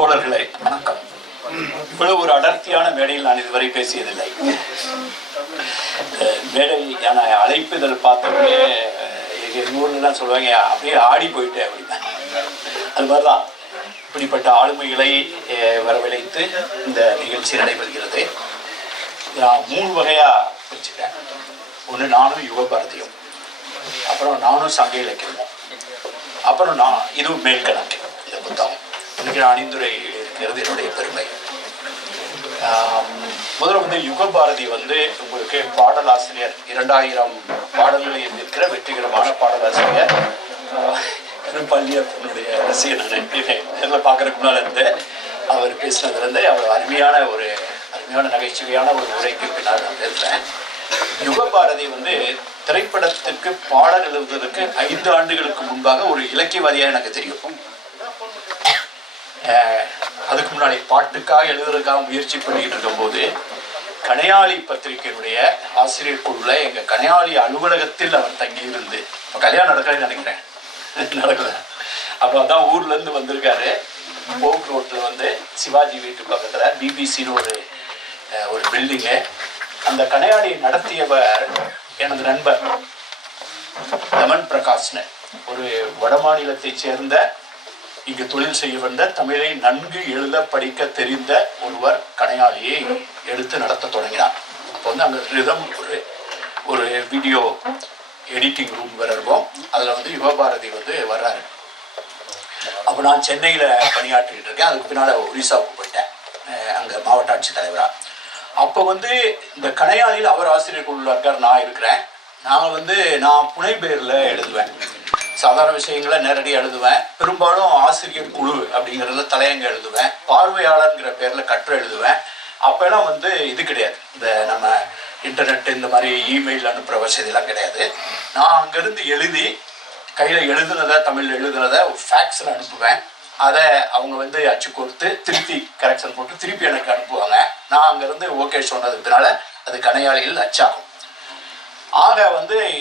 தோழர்களே வணக்கம். இவ்வளவு ஒரு அடர்த்தியான மேடையில் நான் இதுவரை பேசியதில்லை. மேடை அழைப்புதல் பார்த்தோன்னே எங்கள் ஊர்லாம் சொல்லுவாங்க, அப்படியே ஆடி போயிட்டேன் அப்படின்னா. அது மாதிரிதான் இப்படிப்பட்ட ஆளுமைகளை வரவழைத்து இந்த நிகழ்ச்சி நடைபெறுகிறது. நான் 3 வகையாக வச்சுட்டேன். ஒன்று நானும் யுகபாரதியும், அப்புறம் நானும் சங்க இலக்கியமும், அப்புறம் இதுவும் மேல்கணக்கு. இதை புத்தகம் இன்னைக்கு நான் அணிந்துரை இருக்கிறது என்னுடைய பெருமை. முதல்ல யுகபாரதி உங்களுக்கு பாடலாசிரியர், 2000 பாடல்களை இருக்கிற வெற்றிகரமான பாடலாசிரியர். பள்ளியப்பனுடைய ரசிகன் நேரில் பார்க்கறதுக்கு முன்னால் இருந்து அவர் பேசினதுலேருந்து அவர் அருமையான நகைச்சுவையான ஒரு உரைக்கு பின்னால் நான் பேசுகிறேன். யுகபாரதி திரைப்படத்துக்கு பாடல் எழுதுவதற்கு 5 ஆண்டுகளுக்கு முன்பாக ஒரு இலக்கியவாதியாக எனக்கு தெரியும். அதுக்கு முன்னாடி பாட்டுக்காக எழுதுறதுக்காக முயற்சி பண்ணிட்டு இருக்கும்போது கணையாளி பத்திரிகையினுடைய ஆசிரியர் குழுல எங்க கணையாளி அலுவலகத்தில் அவர் தங்கியிருந்து, இப்போ கல்யாணம் நடக்கலன்னு நினைக்கிறேன், நடக்கல. அப்போ அதான் ஊர்ல இருந்து வந்திருக்காரு. போக் ரோட்ல சிவாஜி வீட்டு பக்கத்துல பிபிசின்னு ஒரு பில்டிங்கு. அந்த கணையாளி நடத்தியவர் எனது நண்பர் ரமன் பிரகாஷ்னு, ஒரு வட மாநிலத்தை சேர்ந்த இங்கு தொழில் செய்ய வந்த தமிழை நன்கு எழுத படிக்க தெரிந்த ஒருவர் கணையாளியை எடுத்து நடத்த தொடங்கினார். அப்போ அங்கே ரிதம் ஒரு வீடியோ எடிட்டிங் ரூம் வேற இருக்கும். அதில் யுகபாரதி வர்றாரு. அப்போ நான் சென்னையில் பணியாற்றிட்டு இருக்கேன். அதுக்கு பின்னால் ஒரிசாவுக்கு போயிட்டேன், அங்கே மாவட்ட ஆட்சித்தலைவராக. அப்போ இந்த கணையாளியில் அவர் ஆசிரியர் குழுவில் இருக்கார், நான் இருக்கிறேன். நான் புனைப்பெயரில் எழுதுவேன். சாதாரண விஷயங்களை நேரடியாக எழுதுவேன். பெரும்பாலும் ஆசிரியர் குழு அப்படிங்கிறதுல தலையங்க எழுதுவேன். பார்வையாளர்ங்கிற பேரில் கட்டுரை எழுதுவேன். அப்போல்லாம் இது கிடையாது, இந்த நம்ம இன்டர்நெட் இந்த மாதிரி இமெயில் அனுப்புகிற வசதியெல்லாம் கிடையாது. நான் அங்கேருந்து எழுதி கையில் எழுதுனதை, தமிழில் எழுதுனதை ஃபேக்ஸில் அனுப்புவேன். அதை அவங்க அச்சு கொடுத்து திருப்பி கரெக்ஷன் போட்டு திருப்பி எனக்கு அனுப்புவாங்க. நான் அங்கேருந்து ஓகே சொன்னதுனால அது கணையாளியில் அச்சாகும். ஆக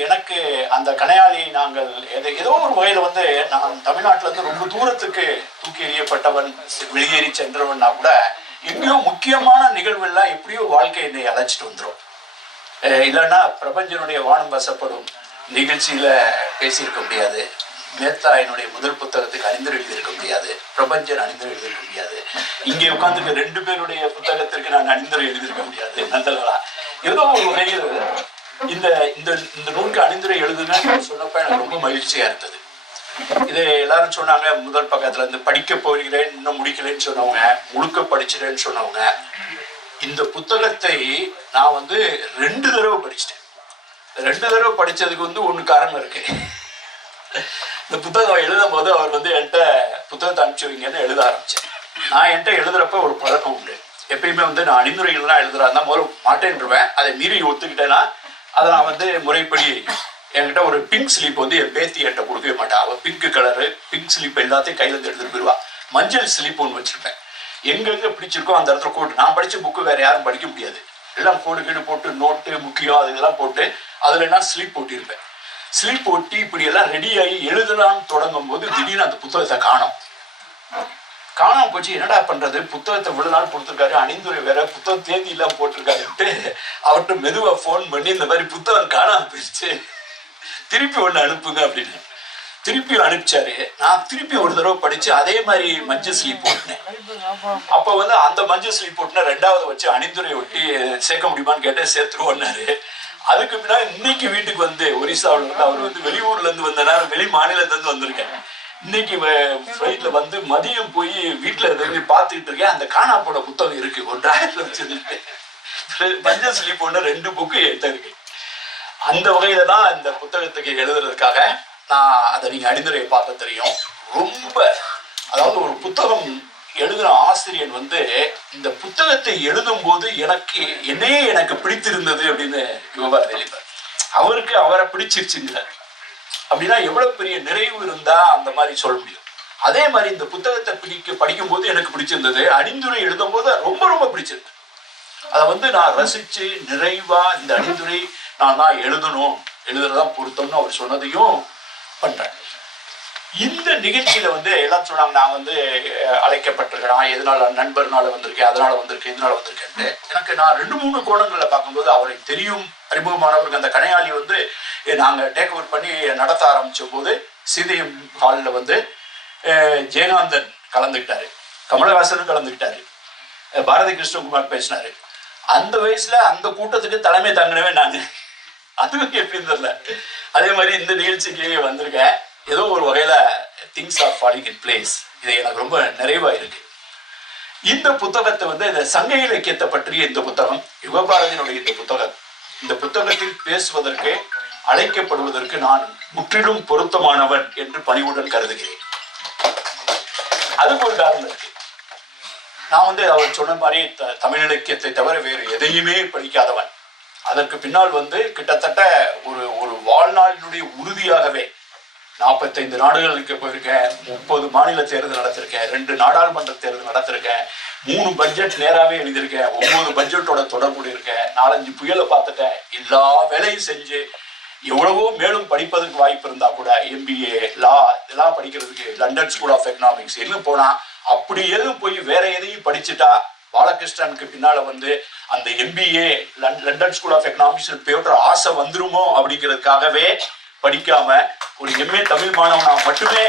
எனக்கு அந்த கணையாளியை நாங்கள் ஏதோ ஒரு வகையில் நான் தமிழ்நாட்டிலேருந்து ரொம்ப தூரத்துக்கு தூக்கி எறியப்பட்டவன், வெளியேறி சென்றவன்னா கூட எங்கேயோ முக்கியமான நிகழ்வுலாம் எப்படியோ வாழ்க்கை என்னை அழைச்சிட்டு வந்துடும். இல்லைன்னா பிரபஞ்சனுடைய வானம் வசப்படும் நிகழ்ச்சியில் பேசியிருக்க முடியாது, மேத்தா என்னுடைய முதல் புத்தகத்துக்கு அணிந்துரை எழுதியிருக்க முடியாது, பிரபஞ்சன் அணிந்துரை எழுதியிருக்க முடியாது, இங்கே உட்காந்துருக்க 2 பேருடைய புத்தகத்திற்கு நான் அணிந்துரை எழுதியிருக்க முடியாது. நந்தலா ஏதோ ஒரு வகையில் இந்த இந்த நூலுக்கு அணிந்துரை எழுதுன்னு சொன்னப்ப எனக்கு ரொம்ப மகிழ்ச்சியா இருந்தது. இது எல்லாரும் சொன்னாங்க, முதல் பக்கத்துல படிக்க போகிறேன் இன்னும் முடிக்கலன்னு சொன்னவங்க, முழுக்க படிச்சிட்டேன்னு சொன்னவங்க. இந்த புத்தகத்தை நான் 2 தடவை படிச்சிட்டேன். 2 தடவை படிச்சதுக்கு ஒன்று காரணம் இருக்கு. இந்த புத்தகம் எழுதும் போது அவர் என்கிட்ட புத்தகத்தை அனுப்பிச்சு வைங்கன்னு எழுத ஆரம்பிச்சேன். நான் என்கிட்ட எழுதுறப்ப ஒரு பழக்கம் உண்டு. எப்பயுமே நான் அணிந்துரைகள்லாம் எழுதுறாருந்தா முதல்ல மாட்டேன்ருவேன். அதை மீறி ஒத்துக்கிட்டேன்னா அதை நான் முறைப்படி என்கிட்ட ஒரு பிங்க் ஸ்லீப் என் பேத்தி என்கிட்ட கொடுக்கவே மாட்டேன். அவள் பிங்க் கலரு பிங்க் ஸ்லீப் எல்லாத்தையும் கையில எடுத்துட்டு போயிடுவா. மஞ்சள் ஸ்லீப் ஒன்று வச்சிருப்பேன். எங்கெங்க பிடிச்சிருக்கோ அந்த இடத்துல கோட்டு, நான் படிச்ச புக்கு வேற யாரும் படிக்க முடியாது, எல்லாம் கோடு கீடு போட்டு நோட்டு முக்கியம் அதெல்லாம் போட்டு அதுல நான் ஸ்லீப் போட்டிருப்பேன். ஸ்லீப் போட்டி இப்படி எல்லாம் ரெடி ஆகி எழுதலாம்னு தொடங்கும் போது திடீர்னு அந்த புத்தகத்தை காணாம போச்சு. என்னடா பண்றது, புத்தகத்தை இவ்வளவு நாள் கொடுத்துருக்காரு, அணிந்துரை வேற, புத்தகம் தேதி இல்லாம போட்டிருக்காருன்ட்டு அவர்கிட்ட மெதுவா போன் பண்ணி இந்த மாதிரி புத்தகம் காணாம போயிடுச்சு, திருப்பி ஒண்ணு அனுப்புங்க அப்படின்னு திருப்பி அனுப்பிச்சாரு. நான் திருப்பி ஒரு தடவை படிச்சு அதே மாதிரி மஞ்சள் ஸ்லீப் போட்டினேன். அப்ப அந்த மஞ்சள் ஸ்லீப் போட்டுனா 2வது வச்சு அணிந்துரை ஒட்டி சேர்க்க முடியுமான்னு கேட்டேன், சேர்த்துருவோன்னாரு. அதுக்கு பின்னாடி இன்னைக்கு வீட்டுக்கு ஒரிசாவில இருந்து அவர் வெளியூர்ல இருந்து வந்தனால வெளி மாநிலத்துல இருந்து வந்திருக்கேன். இன்னைக்கு ஃப்ளைட்ல மதியம் போய் வீட்டுல பார்த்துக்கிட்டு இருக்கேன். அந்த காணா போன புத்தகம் இருக்கு, ஒரு டிராயர்ல வச்சிருக்கு. மஞ்சள் ஸ்லீப் ஒன்று 2 புக்கு என்கிட்ட இருக்கு. அந்த வகையில தான் இந்த புத்தகத்துக்கு எழுதுறதுக்காக நான் அதை நீங்க அணிந்துரையை பார்க்க தெரியும். ரொம்ப அதாவது ஒரு புத்தகம் எழுதுன ஆசிரியர் இந்த புத்தகத்தை எழுதும் போது எனக்கு பிடித்திருந்தது அப்படின்னு யுகபாரதி எழுதினார். அவருக்கு அவரை பிடிச்சிருச்சுங்கிறார். அப்படின்னா எவ்வளவு பெரிய நிறைவு இருந்தா அந்த மாதிரி சொல்ல முடியும். அதே மாதிரி இந்த புத்தகத்தை படிக்கும் போது எனக்கு பிடிச்சிருந்தது, அணிந்துரை எழுதும் போது ரொம்ப ரொம்ப பிடிச்சிருந்தது. அதை நான் ரசிச்சு நிறைவா இந்த அணிந்துரை நான் தான் எழுதுறதான் பொருத்தம்னு அவர் சொன்னதையும் பண்றேன். இந்த நிகழ்ச்சியில எல்லாம் சொன்னாங்க, நான் அழைக்கப்பட்டிருக்கிறேன், எதனால நண்பர்னால வந்திருக்கேன், அதனால வந்திருக்கேன், இதனால வந்திருக்கேன். எனக்கு நான் 2-3 கோணங்கள்ல பார்க்கும்போது அவரை தெரியும், அறிமுகமானவருக்கு. அந்த கணையாளி நாங்க டேக் ஓவர் பண்ணி நடத்த ஆரம்பிச்ச போது சிதியம் ஹாலில் ஜெயகாந்தன் கலந்துக்கிட்டாரு, கமலஹாசனும் கலந்துக்கிட்டாரு, பாரதி கிருஷ்ணகுமார் பேசினாரு. அந்த வயசுல அந்த கூட்டத்துக்கு தலைமை தாங்கினவே நானு. அதுவும் எப்படி தெரியல. அதே மாதிரி இந்த நிகழ்ச்சிக்கு வந்திருக்கேன். ஏதோ ஒரு வகையில things are falling in place. இது எனக்கு ரொம்ப நிறைவா இருக்கு. இந்த புத்தகத்தை இந்த சங்க இலக்கியத்தை பற்றிய இந்த புத்தகம், யுகபாரதியினுடைய இந்த புத்தகம், இந்த புத்தகத்தில் பேசுவதற்கு அழைக்கப்படுவதற்கு நான் முற்றிலும் பொருத்தமானவன் என்று பணிவுடன் கருதுகிறேன். அதுக்கு ஒரு காரணம் இருக்கு. நான் அவர் சொன்ன மாதிரி தமிழ் இலக்கியத்தை தவிர வேறு எதையுமே படிக்காதவன். அதற்கு பின்னால் கிட்டத்தட்ட ஒரு வாழ்நாளினுடைய உறுதியாகவே 45 நாடுகளுக்கு போயிருக்கேன், 30 மாநில தேர்தல் நடத்திருக்கேன், 2 நாடாளுமன்ற தேர்தல் நடத்திருக்கேன், 3 பட்ஜெட் நேராவே எழுதியிருக்கேன், 9 பட்ஜெட்டோட தொடர்பு இருக்கேன், 4-5 புயலை பார்த்துட்டேன். எல்லா வேலையும் செஞ்சு எவ்வளவோ மேலும் படிப்பதற்கு வாய்ப்பு இருந்தா கூட MBA லா இதெல்லாம் படிக்கிறதுக்கு லண்டன் ஸ்கூல் ஆஃப் எக்கனாமிக்ஸ் எங்க போனா அப்படி எதுவும் போய் வேற எதையும் படிச்சுட்டா பாலகிருஷ்ணனுக்கு பின்னால அந்த MBA London school of economics paper ஆசை வந்துருமோ அப்படிங்கிறதுக்காகவே படிக்காம ஒரு MA தமிழ் மாணவனா மட்டுமே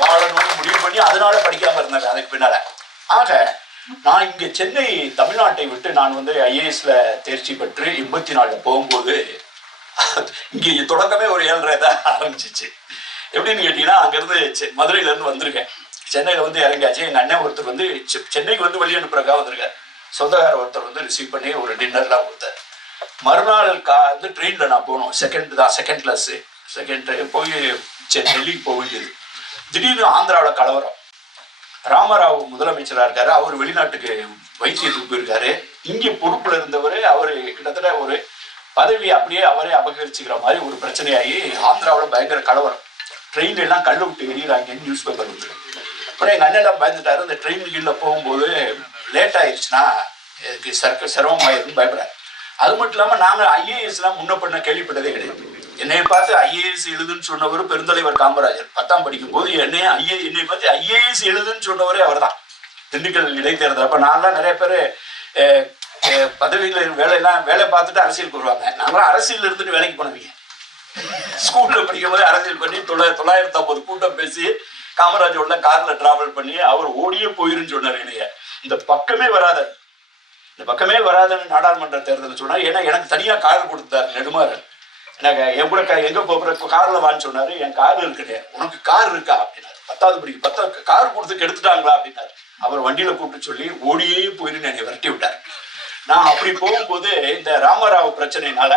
வாழணும்னு முடிவு பண்ணி அதனால படிக்காம இருந்தாங்க. அதுக்கு பின்னால ஆக நான் இங்க சென்னை தமிழ்நாட்டை விட்டு நான் IASல தேர்ச்சி பெற்று 84 போகும்போது இங்க தொடக்கமே ஒரு 7:30 தான் ஆரம்பிச்சிச்சு. எப்படின்னு கேட்டீங்கன்னா, அங்கிருந்து மதுரையில இருந்து வந்திருக்கேன். சென்னையில இறங்கியாச்சு. எங்க அண்ணன் ஒருத்தர் சென்னைக்கு வழி அனுப்புறக்காக வந்திருக்காரு. சொந்தக்கார ஒருத்தர் ரிசீவ் பண்ணி ஒரு டின்னர்லாம் கொடுத்தாரு. மறுநாள் ட்ரெயின்ல நான் போகணும். செகண்ட் கிளாஸ் போய் டெல்லிக்கு போக வேண்டியது. திடீர்னு ஆந்திராவில் கலவரம். ராமராவ் முதலமைச்சராக இருக்காரு. அவர் வெளிநாட்டுக்கு வைத்தியத்துக்கு போயிருக்காரு. இங்கே பொறுப்புல இருந்தவர் அவரு கிட்டத்தட்ட ஒரு பதவியை அப்படியே அவரே அபகரிச்சுக்கிற மாதிரி ஒரு பிரச்சனையாகி ஆந்திராவில் பயங்கர கலவரம். ட்ரெயின்ல எல்லாம் கல்ல விட்டு எறிகிறாங்கன்னு நியூஸ் பேப்பர் வந்து. அப்புறம் எங்கள் அண்ணன் எல்லாம் பயந்துட்டாரு. அந்த ட்ரெயின் கீழே போகும்போது லேட் ஆயிடுச்சுன்னா இதுக்கு சிரமமாயிருன்னு பயப்படுறாரு. அது மட்டும் இல்லாமல் நாங்கள் IASலாம் முன்ன பண்ண கேள்விப்பட்டதே கிடையாது. என்னை பார்த்து IAS எழுதுன்னு சொன்னவர் பெருந்தலைவர் காமராஜர். 10ஆம் படிக்கும் போது என்னை பார்த்து IAS எழுதுன்னு சொன்னவரே அவர் தான். திண்டுக்கல் இடைத்தேர்தல் அப்போ நான்லாம் நிறைய பேர் பதவியில் வேலை பார்த்துட்டு அரசியலுக்கு வருவாங்க. நாங்களாம் அரசியல் இருந்துட்டு வேலைக்கு போனவங்க. ஸ்கூல்ல படிக்கும் போது அரசியல் பண்ணி 950 கூட்டம் பேசி காமராஜோட கார்ல டிராவல் பண்ணி அவர் ஓடியே போயிருன்னு சொன்னார். என்னைய இந்த பக்கமே வராதுன்னு நாடாளுமன்ற தேர்தல் சொன்னார். ஏன்னா எனக்கு தனியா கார் கொடுத்தாரு நெடுமாறன். எனக்கு என் கூட எங்க போகிற கார்ல வான்னு சொன்னாரு. என் கார் இருக்குன்னு. உனக்கு கார் இருக்கா அப்படின்னாரு. 10வது படிக்க கார் கொடுத்து கெடுத்துட்டாங்களா அப்படின்னாரு. அவர் வண்டியில கூப்பிட்டு சொல்லி ஓடியே போயிருன்னு என்னை விரட்டி விட்டார். நான் அப்படி போகும்போது இந்த ராமராவ் பிரச்சனைனால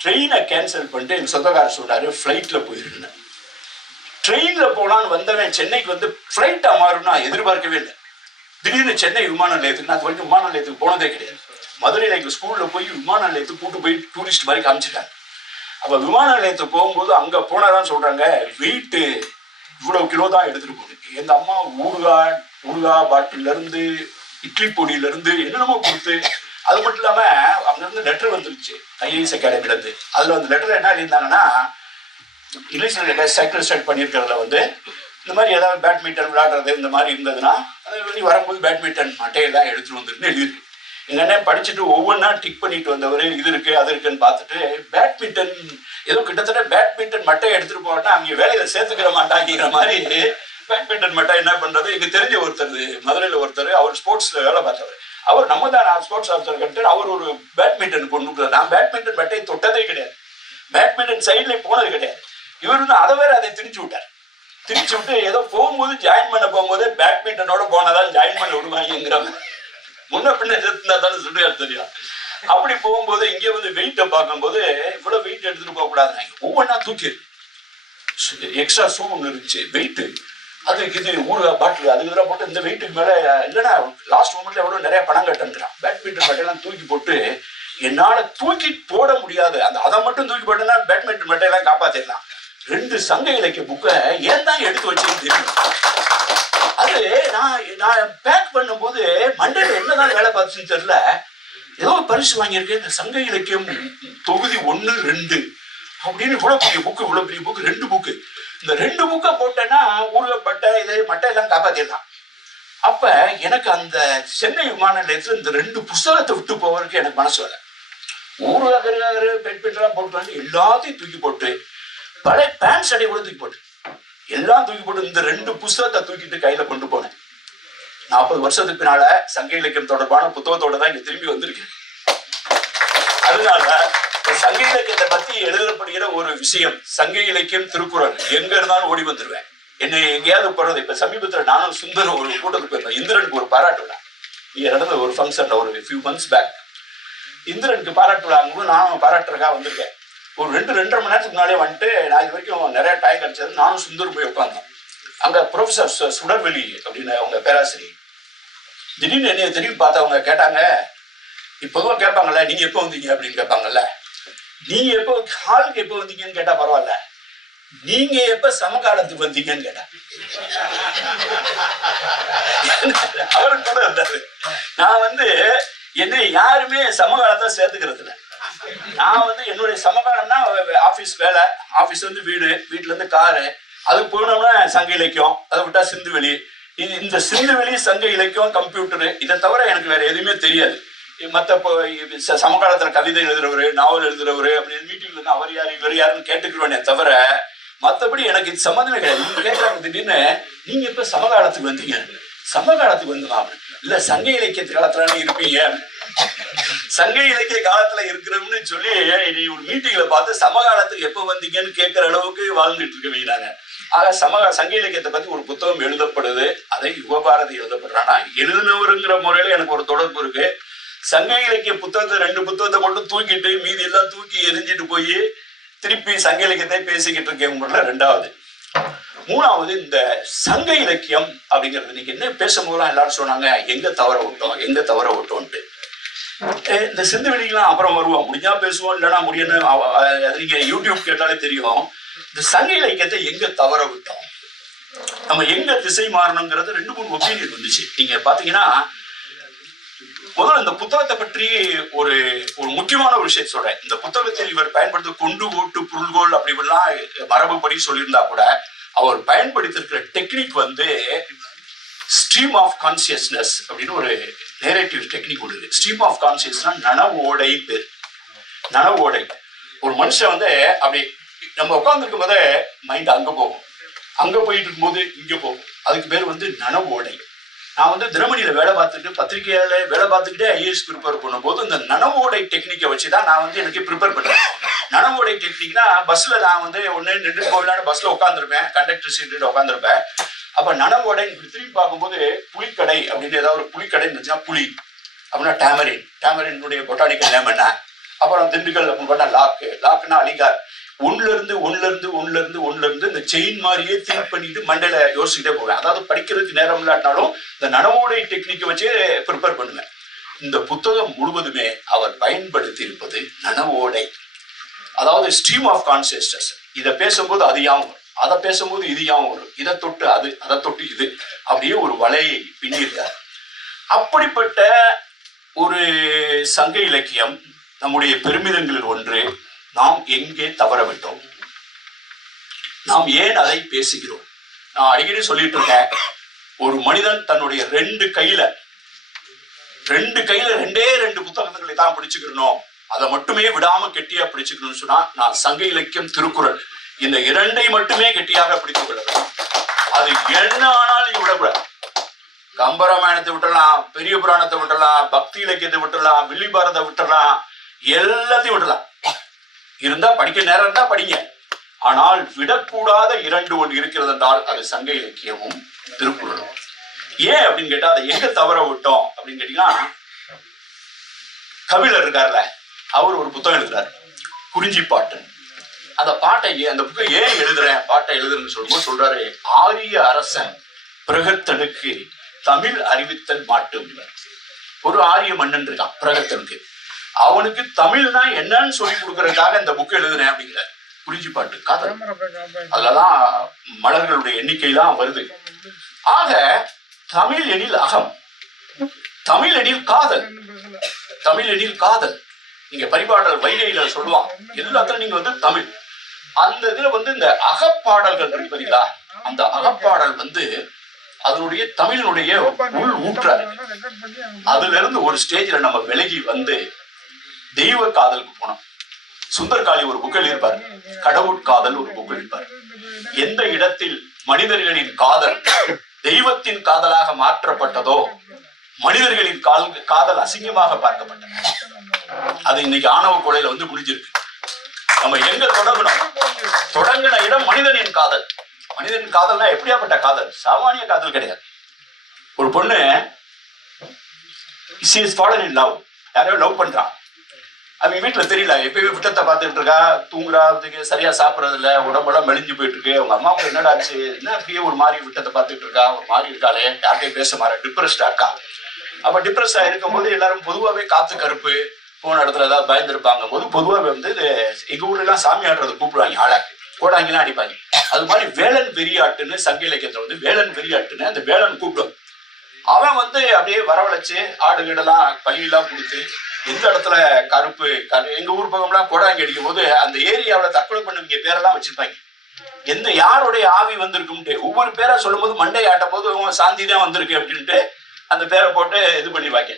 ட்ரெயினை கேன்சல் பண்ணிட்டு எங்க சொந்தக்காரர் சொன்னாரு ஃப்ளைட்ல போயிருந்தேன். ட்ரெயின்ல போனான்னு வந்தவன் சென்னைக்கு ஃப்ளைட்டா மாறும்னா எதிர்பார்க்கவே இல்லை. திடீர்னு சென்னை விமான நிலையத்துக்கு நான் விமான நிலையத்துக்கு போனதே கிடையாது. மதுரையில் எங்க ஸ்கூல்ல போய் விமான நிலையத்துக்கு கூட்டு போய் டூரிஸ்ட் மாதிரி காமிச்சிட்டாங்க. அப்ப விமான நிலையத்துக்கு போகும்போது அங்க போனாதான் சொல்றாங்க வெயிட்டு இவ்வளவு கிலோ தான் எடுத்துட்டு போகுது. எங்க அம்மா ஊறுகாய் பாட்டில இருந்து இட்லி பொடியில இருந்து என்னென்னமோ கொடுத்து, அது மட்டும் இல்லாம அங்க இருந்து லெட்டர் வந்துருச்சு IAS அகாடமில இருந்து. அதுல லெட்டர் என்ன எழுதியிருந்தாங்கன்னா, இங்கிலீஷ் சைக்கிள் ஸ்டார்ட் பண்ணியிருக்கிறதுல இந்த மாதிரி ஏதாவது பேட்மிண்டன் விளையாடுறது இந்த மாதிரி இருந்ததுன்னா அது வரும்போது பேட்மிண்டன் மட்டையெல்லாம் எடுத்துட்டு வந்துருன்னு எழுதிருக்கு. எங்க அண்ணன் படிச்சுட்டு ஒவ்வொன்றா டிக் பண்ணிட்டு வந்தவர் இது இருக்கு அது இருக்குன்னு பார்த்துட்டு பேட்மிண்டன் ஏதோ கிட்டத்தட்ட பேட்மிண்டன் மட்டையை எடுத்துட்டு போட்டா அங்கே வேலையில சேர்த்துக்கிற மாட்டாங்கிற மாதிரி பேட்மிண்டன் மட்டை என்ன பண்றது. எங்க தெரிஞ்ச ஒருத்தர் மதுரையில ஒருத்தர், அவர் ஸ்போர்ட்ஸ்ல வேலை பார்த்தவர். அவர் நம்ம தான் ஸ்போர்ட்ஸ் ஆஃபீஸர் கட்டு அவர் ஒரு பேட்மிண்டன் கொண்டு நான் பேட்மிண்டன் மட்டையை தொட்டதே கிடையாது. பேட்மிண்டன் சைட்ல போனது கிடையாது. இவர் அதை வேற அதை திணிச்சு விட்டார். திணிச்சு விட்டு ஏதோ போகும்போது ஜாயின் பண்ண போகும்போது பேட்மிண்டனோட போனதால் ஜாயின் பண்ண விடுவாங்கிறவங்க முன்ன பின்ன இருந்தா தானே சொல்லியாரு தெரியும். அப்படி போகும்போது இங்கே வெயிட்டை பார்க்கும்போது இவ்வளவு வெயிட் எடுத்துட்டு போக கூடாது. ஒவ்வொன்றா தூக்கி எக்ஸ்ட்ரா ஷூ ஒன்று இருந்துச்சு வெயிட்டு, அது இது ஊறுகாய் பாட்டில் அதுக்கு இதெல்லாம் போட்டு இந்த வெயிட்டுக்கு மேலே இல்லைன்னா லாஸ்ட் மூமெண்ட்ல எவ்வளோ நிறைய பணம் கட்டுறான். பேட்மிண்டன் மட்டையெல்லாம் தூக்கி போட்டு என்னால தூக்கி போட முடியாது. அதை மட்டும் தூக்கி போட்டேன்னா பேட்மிண்டன் மட்டையெல்லாம் காப்பாத்திடலாம். 2 சங்க இலக்கிய புக்கை ஏன் தான் எடுத்து வச்சுன்னு தெரியும். அது நான் பேக் பண்ணும்போது மண்டையில என்னதான் வேலை பார்த்துச்சுன்னு தெரியல. ஏதோ பரிசு வாங்கியிருக்கேன். இந்த சங்க இலக்கியம் தொகுதி 1, 2 அப்படின்னு இவ்வளவு பெரிய புக்கு 2 புக்கு இந்த 2 புக்கை போட்டேன்னா ஊறுகப்பட்டை இது மட்டை எல்லாம் காப்பாத்திடலாம். அப்ப எனக்கு அந்த சென்னை விமான நிலையத்துல இந்த 2 புஸ்தகத்தை விட்டு போவதற்கு எனக்கு மனசு வர. ஊறுகாரு பெட்லாம் போட்டு எல்லாத்தையும் தூக்கி போட்டு, பழைய பேண்ட் சட்டை கூட தூக்கி போட்டு, எல்லாம் தூக்கி போட்டு இந்த 2 புஸ்தகத்தை தூக்கிட்டு கையில கொண்டு போனேன். 40 வருஷத்துக்கு பின்னால சங்க இலக்கியம் தொடர்பான புத்தகத்தோட தான் இங்க திரும்பி வந்திருக்கேன். அதனால சங்க இலக்கியத்தை பத்தி எழுதப்படுகிற ஒரு விஷயம், சங்க இலக்கியம் திருக்குறள் எங்க இருந்தாலும் ஓடி வந்துருவேன். என்னை எங்கேயாவது போறது. இப்ப சமீபத்துல நானும் சுந்தரம் ஒரு கூட்டத்துக்கு போயிருந்தோம். இந்திரனுக்கு ஒரு பாராட்டு விழா இங்க நடந்த ஒரு ஃபங்க்ஷன்ல ஒரு ஃபியூ மந்த்ஸ் பேக். இந்திரனுக்கு பாராட்டு விழாங்கும்போது நானும் பாராட்டுறதுக்காக வந்திருக்கேன். ஒரு 2-2.5 மணி நேரத்துக்கு முன்னாலே வந்துட்டு, நான் இது வரைக்கும் நிறைய டைம் கிடைச்சது, நானும் சுந்தரம் போய் உட்காந்தோம். அங்க ப்ரொஃபசர் சுடர்வெளி அப்படின்னு அவங்க பேராசிரியர் திடீர்னு என்னைய திரும்பி பார்த்தவங்க கேட்டாங்க, இப்போதும் கேட்பாங்கல்ல, நீங்க எப்போ வந்தீங்க அப்படின்னு கேட்பாங்கல்ல, நீங்க எப்போ ஹாலுக்கு எப்போ வந்தீங்கன்னு கேட்டா பரவாயில்ல, நீங்க எப்ப சமகாலத்துக்கு வந்தீங்கன்னு கேட்டா. அவருக்கு கூட இருந்தாரு. நான் என்னை யாருமே சமகாலத்தை சேர்த்துக்கிறது இல்லை. நான் என்னுடைய சமகாலம்னா ஆபீஸ் வேலை, ஆபீஸ் வீடு, வீட்டுல இருந்து காரு, அதுக்கு போனோம்னா சங்க இலக்கியம், அதை விட்டா சிந்துவெளி. இந்த சிந்துவெளி, சங்க இலக்கியம், கம்ப்யூட்டரு, இதை தவிர எனக்கு வேற எதுவுமே தெரியாது. மற்ற சமகாலத்துல கவிதை எழுதுறவரு, நாவல் எழுதுறவரு அப்படின்னு மீட்டிங்ல இருந்து அவர் யாரு இவர் யாருன்னு கேட்டுக்கிறோனே தவிர மற்றபடி எனக்கு இது சம்மந்தமே கிடையாது. நீங்க கேட்கறாங்க திடீர்னு, நீங்க இப்ப சமகாலத்துக்கு வந்தீங்க. சமகாலத்துக்கு வந்துதான் இல்ல, சங்க இலக்கியத்து காலத்துல இருப்பீங்க, சங்க இலக்கிய காலத்துல இருக்கிறோம்னு சொல்லி நீ ஒரு மீட்டிங்ல பார்த்து சமகாலத்துக்கு எப்ப வந்தீங்கன்னு கேட்கிற அளவுக்கு வாழ்ந்துட்டு இருக்க வைக்கிறாங்க. ஆக சங்க இலக்கியத்தை பத்தி ஒரு புத்தகம் எழுதப்படுது, அதை யுகபாரதி எழுதப்படுறானா எழுதினவருங்கிற முறையில எனக்கு ஒரு தொடர்பு இருக்கு. சங்க இலக்கிய புத்தகத்தை 2 புத்தகத்தை மட்டும் தூக்கிட்டு மீதி எல்லாம் தூக்கி எரிஞ்சிட்டு போய் திருப்பி சங்க இலக்கியத்தை பேசிக்கிட்டு இருக்கேன். 2வது. 3வது, இந்த சங்க இலக்கியம் அப்படிங்கிறது இன்னைக்கு என்ன பேசும்போதெல்லாம் எல்லாரும் சொன்னாங்க, எங்க தவற விட்டோம்ட்டு. இந்த சிந்துவெளிக்கெல்லாம் அப்புறம் வருவோம், முடிஞ்சா பேசுவோம், இல்லைன்னா முடியணும். அது நீங்க யூடியூப் கேட்டாலே தெரியும். இந்த சங்க இலக்கியத்தை எங்க தவற விட்டோம், நம்ம எங்க திசை மாறணுங்கிறது 2-3 ஒப்பீனியன் வந்துச்சு. நீங்க பாத்தீங்கன்னா, முதல்ல இந்த புத்தகத்தை பற்றி ஒரு முக்கியமான ஒரு விஷயத்தை சொல்றேன். இந்த புத்தகத்தில் இவர் பயன்படுத்த கொண்டு ஓட்டு பொருள்கோள் அப்படி இப்படிலாம் மரபுப்படி சொல்லியிருந்தா கூட, அவர் பயன்படுத்திருக்கிற டெக்னிக் ஸ்ட்ரீம் ஆஃப் கான்சியஸ்னஸ் அப்படின்னு ஒரு நேரேட்டிவ் டெக்னிக் ஒன்று. ஸ்ட்ரீம் ஆஃப் கான்சியஸ்னஸ் நனவோடை பேர். நனவோடை. ஒரு மனுஷன் அப்படி நம்ம உட்கார்ந்துருக்கும் போதே மைண்ட் அங்க போகும், அங்க போயிட்டு இருக்கும்போது இங்க போகும். அதுக்கு பேர் நனவோடை. நான் தினமணியில வேலை பார்த்துட்டு, பத்திரிகையால வேலை பார்த்துக்கிட்டே ஐஏஎஸ் ப்ரிப்பேர் பண்ணும்போது இந்த நனவோடை டெக்னிக்கை வச்சுதான் நான் எனக்கு ப்ரிப்பேர் பண்றேன். நனவோடை டெக்னிக்னா, பஸ்ல நான் ஒன்னு நின்று போகலான்னு பஸ்ல உட்காந்துருப்பேன், கண்டக்டர் சீட்டு உட்காந்துருப்பேன். அப்ப நனவோடை திரும்பி பார்க்கும்போது புலிக்கடை அப்படின்னு ஏதாவது ஒரு புலிக்கடை இருந்துச்சுன்னா, புலி அப்படின்னா டேமரினுடைய பொட்டானிக்கல் நேம் என்ன, அப்புறம் திண்டுக்கல் அப்படின்னு பார்த்தா லாக்குன்னா அலிகார். ஒண்ணுல இருந்து இந்த செயின் மாதிரியே திங்க் பண்ணிட்டு மண்டையில யோசிச்சுட்டே போவேன். அதாவது படிக்கிறதுக்கு நேரம் இல்லாட்டாலும் இந்த நனவோடை டெக்னிக்கை வச்சு ப்ரிப்பேர் பண்ணுவேன். இந்த புத்தகம் முழுவதுமே அவர் பயன்படுத்தி இருப்பது நனவோடை, அதாவது ஸ்ட்ரீம் ஆஃப் கான்சியஸ்னஸ். இதை பேசும்போது அது யாவும் வரும், அதை பேசும்போது இது யாவும் வரும், இதை தொட்டு அது, அதை தொட்டு இது, அப்படியே ஒரு வலையை பின்னிருக்கார். அப்படிப்பட்ட ஒரு சங்க இலக்கியம் நம்முடைய பெருமிதங்களில் ஒன்று. நாம் எங்கே தவற விட்டோம், நாம் ஏன் அதை பேசுகிறோம்? நான் அடிக்கடி சொல்லிட்டு இருக்கேன், ஒரு மனிதன் தன்னுடைய 2 கையில 2 புத்தகங்களை தான் பிடிச்சுக்கணும், அதை மட்டுமே விடாம கெட்டியா பிடிச்சுக்கணும்னு சொன்னா, நான் சங்க இலக்கியம், திருக்குறள், இந்த 2ஐ மட்டுமே கெட்டியாக பிடித்துக் கொள்ள வேண்டும். அது என்ன ஆனாலும் நீங்க விடக்கூடாது. கம்பராமாயணத்தை விட்டுடலாம், பெரிய புராணத்தை விட்டுடலாம், பக்தி இலக்கியத்தை விட்டுடலாம், வில்லி பாரதத்தை விட்டுடலாம், எல்லாத்தையும் விட்டுடலாம். இருந்தா படிக்க நேரம் இருந்தா படிங்க. ஆனால் விடக்கூடாத 2 இருக்கிறது என்றால் அது சங்க இலக்கியமும் திருக்குறளும். ஏன் அப்படின்னு கேட்டா, அதை எங்க தவற விட்டோம் அப்படின்னு கேட்டீங்கன்னா, கபிலர் இருக்காருல்ல, அவர் ஒரு புத்தகம் எழுதுறாரு, குறிஞ்சி பாட்டு. அந்த புக்கை ஏன் எழுதுறேன், பாட்டை எழுதுறேன்னு சொல்லும்போது சொல்றாரு, ஆரிய அரசன் பிரகத்தனுக்கு தமிழ் அறிவித்தல் மாட்டு. ஒரு ஆரிய மன்னன் இருக்கான் பிரகத்தனுக்கு, அவனுக்கு தமிழ்னா என்னன்னு சொல்லி கொடுக்கறதுக்காக இந்த புக் எழுதுனேன் அப்படிங்கிற குறிஞ்சி பாட்டு காதல். அதுலதான் மலர்களுடைய எண்ணிக்கைலாம் வருது. ஆக தமிழ் எனில் அகம், தமிழ் எனில் காதல், தமிழ் எனில் காதல். நீங்க பரிபாடல் வைகையில சொல்லுவான், எல்லாத்துலயும் நீங்க தமிழ் அந்த இதுல வந்து இந்த அகப்பாடல்கள் இருப்பீங்களா, அந்த அகப்பாடல் வந்து அதனுடைய தமிழினுடைய உள் ஊற்றாரு. அதுல இருந்து ஒரு ஸ்டேஜ்ல நம்ம விலகி வந்து தெய்வ காதலுக்கு போனோம். சுந்தர்காளி ஒரு புக் எழுதியிருப்பார், கடவுட்காதல் ஒரு புக் எழுதியிருப்பார். எந்த இடத்தில் மனிதர்களின் காதல் தெய்வத்தின் காதலாக மாற்றப்பட்டதோ மனிதர்களின் காதல் அசிங்கமாக பார்க்கப்பட்டது. அது இன்னைக்கு ஆணவ கொலையில வந்து முடிஞ்சிருக்கு. நம்ம எங்க தொடங்கணும்? தொடங்கின இடம் மனிதனின் காதல். மனிதனின் காதல்னா எப்படியாப்பட்ட காதல்? சாமானிய காதல் கிடையாது. ஒரு பொண்ணு யாரையோ லவ் பண்றான், அவங்க வீட்டுல தெரியல, எப்பயுமே விட்டத்தை பார்த்துட்டு இருக்கா, தூங்குறாதுக்கு சரியா சாப்பிடறது இல்ல, உடம்பெல்லாம் மெலிஞ்சு போயிட்டு இருக்கு. அவங்க அம்மாவுக்கு என்னடா ஆச்சு, என்ன அப்படியே ஒரு மாதிரி விட்டத்தை பார்த்துட்டு இருக்கா, ஒரு மாதிரி இருக்காளே, யார்கிட்டயும் பேச மாற, டிப்ரெஸ்டா இருக்கா. அப்ப டிப்ரெஸ்டா இருக்கும் போது எல்லாரும் பொதுவாகவே காத்து கருப்பு போன இடத்துல ஏதாவது பயந்துருப்பாங்க போது பொதுவாக வந்து எங்க ஊர்ல எல்லாம் சாமி ஆடுறது கூப்பிடுவாங்க, ஆளா கோடாங்கலாம் அடிப்பாங்க. அது மாதிரி வேலன் வெறியாட்டுன்னு சங்க இலக்கியத்துல வந்து வேலன் வெறியாட்டுன்னு அந்த வேலன் கூப்பிடுவாங்க. அவன் வந்து அப்படியே வரவழைச்சு ஆடு கீடெல்லாம் பள்ளியெல்லாம் கொடுத்து எந்த இடத்துல கருப்பு எங்க ஊர் பக்கம்லாம் கோடாங்கி அடிக்கும் போது அந்த ஏரியாவில் தற்கொலை பண்ணுவீங்க பேரெல்லாம் வச்சிருப்பாங்க. எந்த யாருடைய ஆவி வந்திருக்கும்ட்டு ஒவ்வொரு பேரை சொல்லும் போது மண்டை ஆட்டும் போது சாந்தி தான் வந்திருக்கு அப்படின்ட்டு அந்த பேரை போட்டு இது பண்ணிடுவாங்க.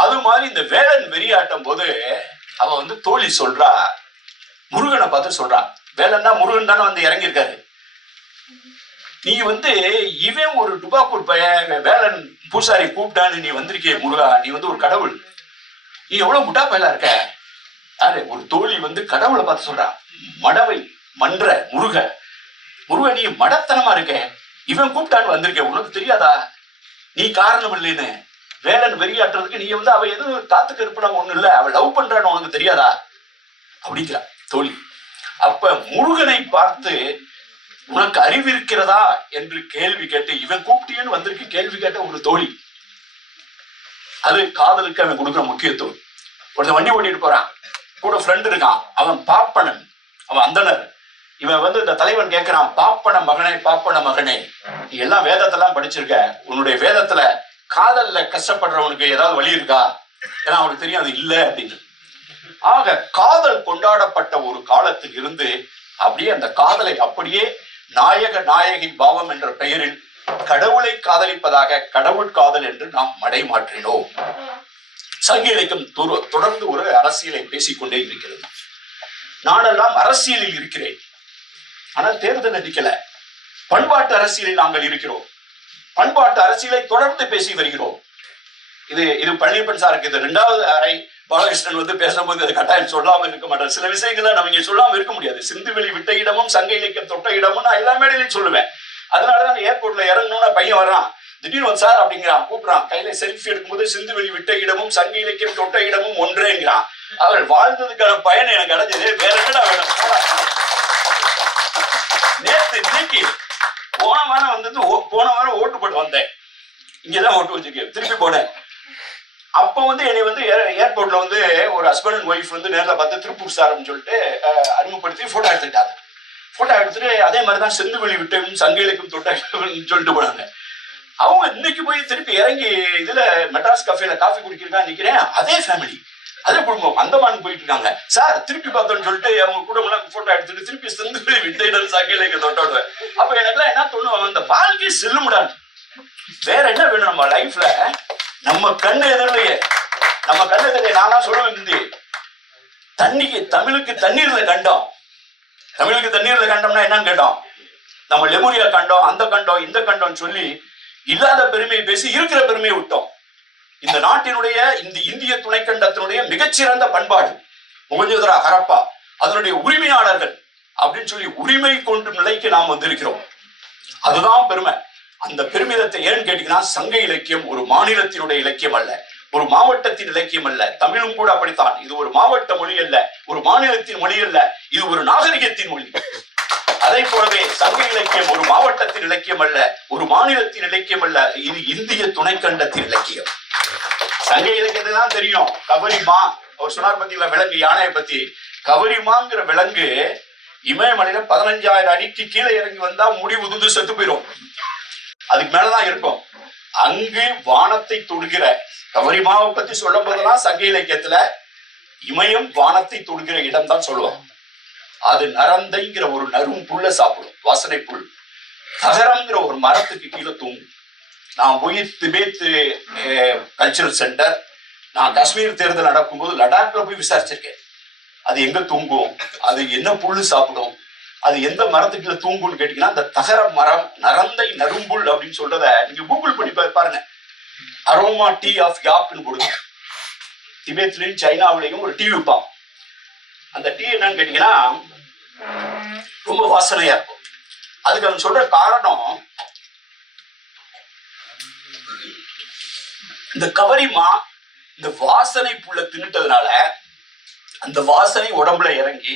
அது மாதிரி இந்த வேலன் வெறியாட்டும் போது அவன் வந்து தோழி சொல்றா, முருகனை பார்த்து சொல்றா, வேலன்னா முருகன் தானே வந்து இறங்கியிருக்காரு, நீ வந்து இவன் ஒரு டுபாக்கூர் பையன் வேலன் பூசாரி கூப்பிட்டான்னு நீ வந்திருக்கே முருகா, நீ வந்து ஒரு கடவுள், நீ எவ்வளவு முட்டா பயலா இருக்க. யாரு ஒரு தோழி வந்து கடவுளை பார்த்து சொல்றா, மடவை மன்ற முருக நீ மடத்தனமா இருக்க, இவன் கூப்பிட்டான்னு வந்திருக்க, உனக்கு தெரியாதா, நீ காரணம் இல்லைன்னு. வேலன் வெறியாட்டுறதுக்கு நீ வந்து அவ எதுவும் காத்துக்கு இருப்பினா ஒண்ணு இல்ல, அவள் லவ் பண்றான்னு உனக்கு தெரியாதா அப்படிங்கிறா தோழி. அப்ப முருகனை பார்த்து உனக்கு அறிவு இருக்கிறதா என்று கேள்வி கேட்டு இவன் கூப்பிட்டியன்னு வந்திருக்கு கேள்வி கேட்ட ஒரு தோழி. அது காதலுக்கு அவன் கொடுக்குற முக்கியத்துவம். ஒருத்தன் வண்டி ஓட்டிட்டு போறான், கூட ஃப்ரெண்ட் இருக்கான், அவன் பாப்பனன், அவன் அந்தனர். இவன் வந்து இந்த தலைவன் கேட்கிறான், பாப்பன மகனே நீ எல்லாம் வேதத்தெல்லாம் படிச்சிருக்க, உன்னுடைய வேதத்துல காதல்ல கஷ்டப்படுறவனுக்கு ஏதாவது வழி இருக்கா, ஏன்னா அவனுக்கு தெரியும் அது இல்லை அப்படின்னு. ஆக காதல் கொண்டாடப்பட்ட ஒரு காலத்தில் இருந்து அப்படியே அந்த காதலை அப்படியே நாயகி பாவம் என்ற பெயரில் கடவுளை காதலிப்பதாக கடவுள் காதல் என்று நாம் மடை மாற்றினோம். சங்க இலக்கியம் தொடர்ந்து ஒரு அரசியலை பேசிக்கொண்டே இருக்கிறது. நானெல்லாம் அரசியலில் இருக்கிறேன், ஆனால் தேர்தல் நிற்கல. பண்பாட்டு அரசியலில் நாங்கள் இருக்கிறோம், பண்பாட்டு அரசியலை தொடர்ந்து பேசி வருகிறோம். இது பழனியப்பன் சாருக்கு இது 2வது அறை. பாலகிருஷ்ணன் வந்து பேசும்போது அது கட்டாயம் சொல்லாம இருக்க மாட்டார். சில விஷயங்களை நம்ம இங்க சொல்லாம இருக்க முடியாது. சிந்துவெளி விட்ட இடமும் சங்க இலக்கியம் தொட்ட இடமும் நான் எல்லா மேடையிலையும் சொல்லுவேன். அதனாலதான் ஏர்போர்ட்ல இறங்கணும்னா பையன் வரான், திடீர்னு சார் அப்படிங்கிறான், கூப்பிடுறான், கையில செல்ஃபி எடுக்கும்போது சிந்துவெளி விட்ட இடமும் சங்க இலக்கியம் தொட்ட இடமும் ஒன்றேங்கிறான். அவள் வாழ்ந்ததுக்கான பயன் எனக்கு அடைஞ்சது. வேற என்னடா வேணும்? நேற்று இன்னைக்கு போன வாரம் ஓட்டு போட்டு வந்தேன், இங்கதான் ஓட்டு வச்சிருக்கேன், திருப்பி போனேன். அப்ப வந்து என்னை வந்து ஏர்போர்ட்ல வந்து ஒரு ஹஸ்பண்ட் அண்ட் ஒய்ஃப் வந்து நேரில் பார்த்து திருப்பூர் சார்னு சொல்லிட்டு அறிமுகப்படுத்தி போட்டோ எடுத்துக்கிட்டாங்க. போட்டோ எடுத்துட்டு அதே மாதிரிதான் செந்துவெளி விட்டும் சங்க இலக்கியம் தொட்டன்னு சொல்லிட்டு போனாங்க. அவங்க இன்னைக்கு போய் திருப்பி இறங்கி இதுல மெட்ராஸ் கஃபேல காஃபி குடிக்கிறதா நிக்கிறேன், அதே ஃபேமிலி அதே குடும்பம் அந்தமானுக்கு போயிட்டு இருக்காங்க. சார் திருப்பி பார்த்தோன்னு சொல்லிட்டு அவங்க குடும்பம் போட்டோ எடுத்துட்டு திருப்பி செந்துவெளி விட்டம் சங்க இலக்கியம் தொட்டோடுவேன். அப்ப எனக்குலாம் என்ன தோணும், அந்த வாழ்க்கை செல்லுமுடான், வேற என்ன வேணும் நம்ம லைஃப்ல? நம்ம கண்ணு எதிரிலேயே நானா சொல்லுவேன், தமிழுக்கு தண்ணீர்ல கண்டோம். தமிழுக்கு தண்ணீர்ல கண்டோம்னா என்னன்னு கேட்டோம், நம்ம லெமுரியா கண்டோம், அந்த கண்டோம், இந்த கண்டோம் சொல்லி இல்லாத பெருமையை பேசி இருக்கிற பெருமையை விட்டோம். இந்த நாட்டினுடைய இந்த இந்திய துணைக்கண்டத்தினுடைய மிகச்சிறந்த பண்பாடு மொஹஞ்சதாரோ ஹரப்பா, அதனுடைய உரிமையாளர்கள் அப்படின்னு சொல்லி உரிமை கொண்டு நிலைக்கு நாம் வந்திருக்கிறோம். அதுதான் பெருமை. அந்த பெருமிதத்தை ஏன்னு கேட்டீங்கன்னா, சங்க இலக்கியம் ஒரு மாநிலத்தினுடைய இலக்கியம் அல்ல, ஒரு மாவட்டத்தின் இலக்கியம் அல்ல. தமிழும் கூட அப்படித்தான். இது ஒரு மாவட்ட மொழி அல்ல, ஒரு மாநிலத்தின் மொழி அல்ல, இது ஒரு நாகரிகத்தின் மொழி. அதை போலவே சங்க இலக்கியம் ஒரு மாவட்டத்தின் இலக்கியம் அல்ல, ஒரு மாநிலத்தின் இலக்கியம் அல்ல, இது இந்திய துணைக்கண்டத்தின் இலக்கியம். சங்க இலக்கியத்தை தான் தெரியும். கவரிமா அவர் சொன்னார் பத்தியில விலங்கு யானையை பத்தி. கவரிமாங்கிற விலங்கு இமயமலையில 15,000 அடிக்கு கீழே இறங்கி வந்தா முடி உதுந்து செத்து போயிடும், அதுக்கு மேலதான் இருக்கும். அங்கு வானத்தை தொடுகிற கவரிமாவை பத்தி சொல்லும் போதெல்லாம் சங்க இலக்கியத்துல இமயம் வானத்தை தொடுகிற இடம் தான் சொல்லுவாங்க. அது நரந்தைங்கிற ஒரு நரும் புல்ல சாப்பிடும், வாசனை புல். தகரம்ங்கிற ஒரு மரத்துக்கு கீழே தூங்கும். நான் போய் திபேத் கல்ச்சரல் சென்டர், நான் காஷ்மீர் தேர்தல் நடக்கும்போது லடாக்ல போய் விசாரிச்சிருக்கேன். அது எங்க தூங்கும், அது என்ன புல்லு சாப்பிடும், அது எந்த மரத்துக்குள்ள தூங்கும்னு கேட்டீங்கன்னா அந்த தகர மரம், நரந்தை நரும்புல் அப்படின்னு சொல்றத நீங்க கூகுள் பண்ணி பாருங்க. அரோமா டீ ஆஃப் யாப்னு போடுங்க. திபேத்லயும் சைனாவிலையும் ஒரு டீ விற்பான். அந்த டீ என்னன்னு கேட்டீங்கன்னா ரொம்ப வாசனையா இருக்கும். அதுக்கு அவன் சொல்ற காரணம், இந்த கவரிமா இந்த வாசனை புல்ல தின்னுட்டதுனால அந்த வாசனை உடம்புல இறங்கி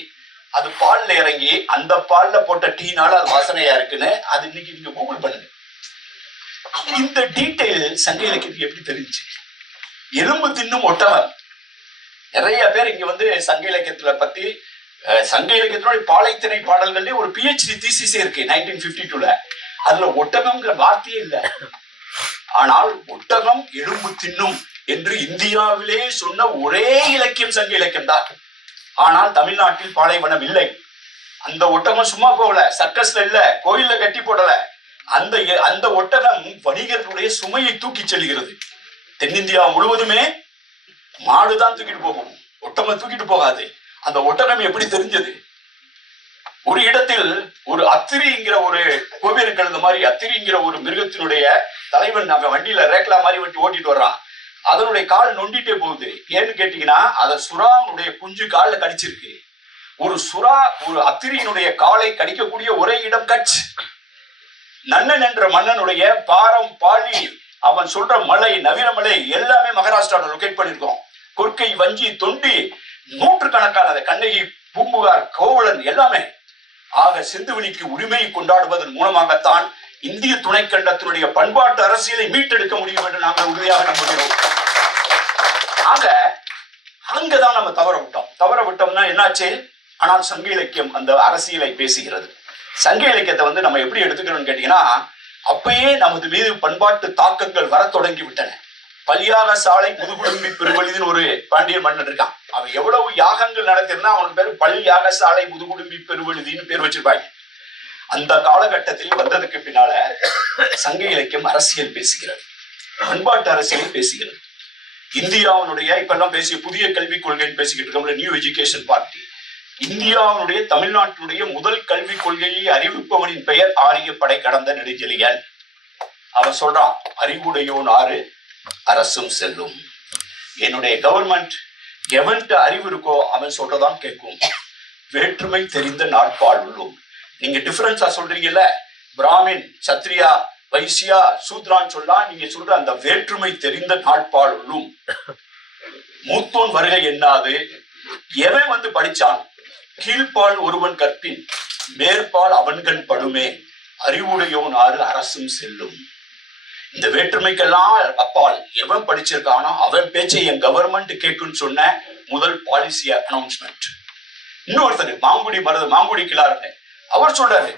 அது பால்ல இறங்கி அந்த பால்ல போட்ட டீனால அது வாசனையா இருக்குன்னு அது இன்னைக்கு நீங்க கூகுள் பண்ணுங்க. இந்த டீட்டெயில் சங்க இலக்கியத்துக்கு எப்படி தெரிஞ்சு? எலும்பு தின்னும் ஒட்டவன். நிறைய பேர் இங்க வந்து சங்க இலக்கியத்துல பத்தி, சங்க இலக்கியத்தினுடைய பாலைத்திணை பாடல்கள்லயே ஒரு PhD தீசிஸே இருக்கு 1952ல. அதுல ஒட்டகம்ங்கிற வார்த்தையே இல்லை. ஆனால் ஒட்டகம் எலும்பு தின்னும் என்று இந்தியாவிலே சொன்ன ஒரே இலக்கியம் சங்க இலக்கியம் தான். ஆனால் தமிழ்நாட்டில் பாலைவனம் இல்லை. அந்த ஒட்டகம் சும்மா போகல, சர்க்கஸ்ல இல்ல, கோயில்ல கட்டி போடல. அந்த ஒட்டகம் வணிகர்களுடைய சுமையை தூக்கி செல்கிறது. தென்னிந்தியா முழுவதுமே மாடுதான் தூக்கிட்டு போகும், ஒட்டகம் தூக்கிட்டு போகாது. அந்த ஒட்டகம் எப்படி தெரிஞ்சது? ஒரு இடத்தில் ஒரு அத்திரிங்கிற ஒரு கோவிலுக்கு எழுந்த மாதிரி அத்திரிங்கிற ஒரு மிருகத்தினுடைய தலைவன் நாங்க வண்டியில ரேக்லா மாதிரி வண்டி ஓட்டிட்டு வர்றான். அதனுடைய கால் நொண்டிட்டே போகுது. ஏன்னு கேட்டீங்கன்னா அத சுறாவுடைய குஞ்சு காலில் கடிச்சிருக்கு. ஒரு சுறா ஒரு அத்திரியினுடைய காலை கடிக்கக்கூடிய ஒரே இடம் கட்ச். நன்னன் என்ற மன்னனுடைய பாரம், பாலி, அவன் சொல்ற மலை, நவீனமலை எல்லாமே மகாராஷ்டிராவில் லொகேட் பண்ணிருக்கோம். கொற்கை, வஞ்சி, தொண்டி, நூற்றுக்கணக்கான கண்ணகி, பூம்புகார், கோவலன் எல்லாமே. ஆக சிந்துவெளிக்கு உரிமையை கொண்டாடுவதன் மூலமாகத்தான் இந்திய துணைக்கண்டத்தினுடைய பண்பாட்டு அரசியலை மீட்டெடுக்க முடியும் என்று நாங்கள் உறுதியாக நம்புகிறோம். ஆக அங்கதான் நம்ம தவற விட்டோம்னா என்னாச்சு? ஆனால் சங்க இலக்கியம் அந்த அரசியலை பேசுகிறது. சங்க இலக்கியத்தை வந்து நம்ம எப்படி எடுத்துக்கணும்னு கேட்டீங்கன்னா, அப்பயே நமது மீது பண்பாட்டு தாக்கங்கள் வர தொடங்கி விட்டன. பலியாக சாலை முதுகுடும்பி பெருவழிதுன்னு ஒரு பாண்டியன் மன்னன் இருக்கான். அவன் எவ்வளவு யாகங்கள் நடத்திருந்தா அவனுக்கு பேரு பலியாக சாலை முதுகுடும்பி பெருவழிதின்னு பேர் வச்சிருப்பாங்க. அந்த காலகட்டத்தில் வந்ததுக்கு பின்னால சங்க இலக்கியம் அரசியல் பேசுகிறது, பண்பாட்டு அரசியலை பேசுகிறது. இந்தியாவினுடைய இப்பெல்லாம் பேசிய புதிய கல்விக் கொள்கைன்னு பேசிக்கிட்டு இருக்கோம்ல, நியூ எஜுகேஷன் பார்ட்டி. இந்தியாவுடைய தமிழ்நாட்டினுடைய முதல் கல்விக் கொள்கையை அறிவிப்பவனின் பெயர் ஆரியப்படை கடந்த நெடுஞ்செழியன். அவன் சொல்றான், அறிவுடையோன் ஆறு அரசும் செல்லும். என்னுடைய கவர்மெண்ட் எவன்ட்டு அறிவு இருக்கோ அவன் சொல்றதான் கேட்கும். வேற்றுமை தெரிந்த நாட்பால் உள்ளும். நீங்க டிஃபரன்ஸா சொல்றீங்கல்ல, பிராமின், சத்ரியா, வைசியா, சூத்ரான் சொல்லலாம். நீங்க சொல்ற அந்த வேற்றுமை தெரிந்த நாட்பால் உள்ளும். மூத்தோன் வருகை என்னாது, எவன் வந்து படிச்சான், கீழ்பால் ஒருவன் கற்பின் மேற்பால் அவன்கண் படுமே, அறிவுடையோன் ஆறு அரசும் செல்லும். இந்த வேற்றுமைக்கெல்லாம் அப்பால் எவன் படிச்சிருக்கானோ அவன் பேச்சை என் கவர்மெண்ட் கேட்குன்னு சொன்ன முதல் பாலிசி அனௌன்ஸ்மெண்ட். இன்னொருத்தர் மாங்குடி கிளாருன்னு அவர் சொல்றாரு,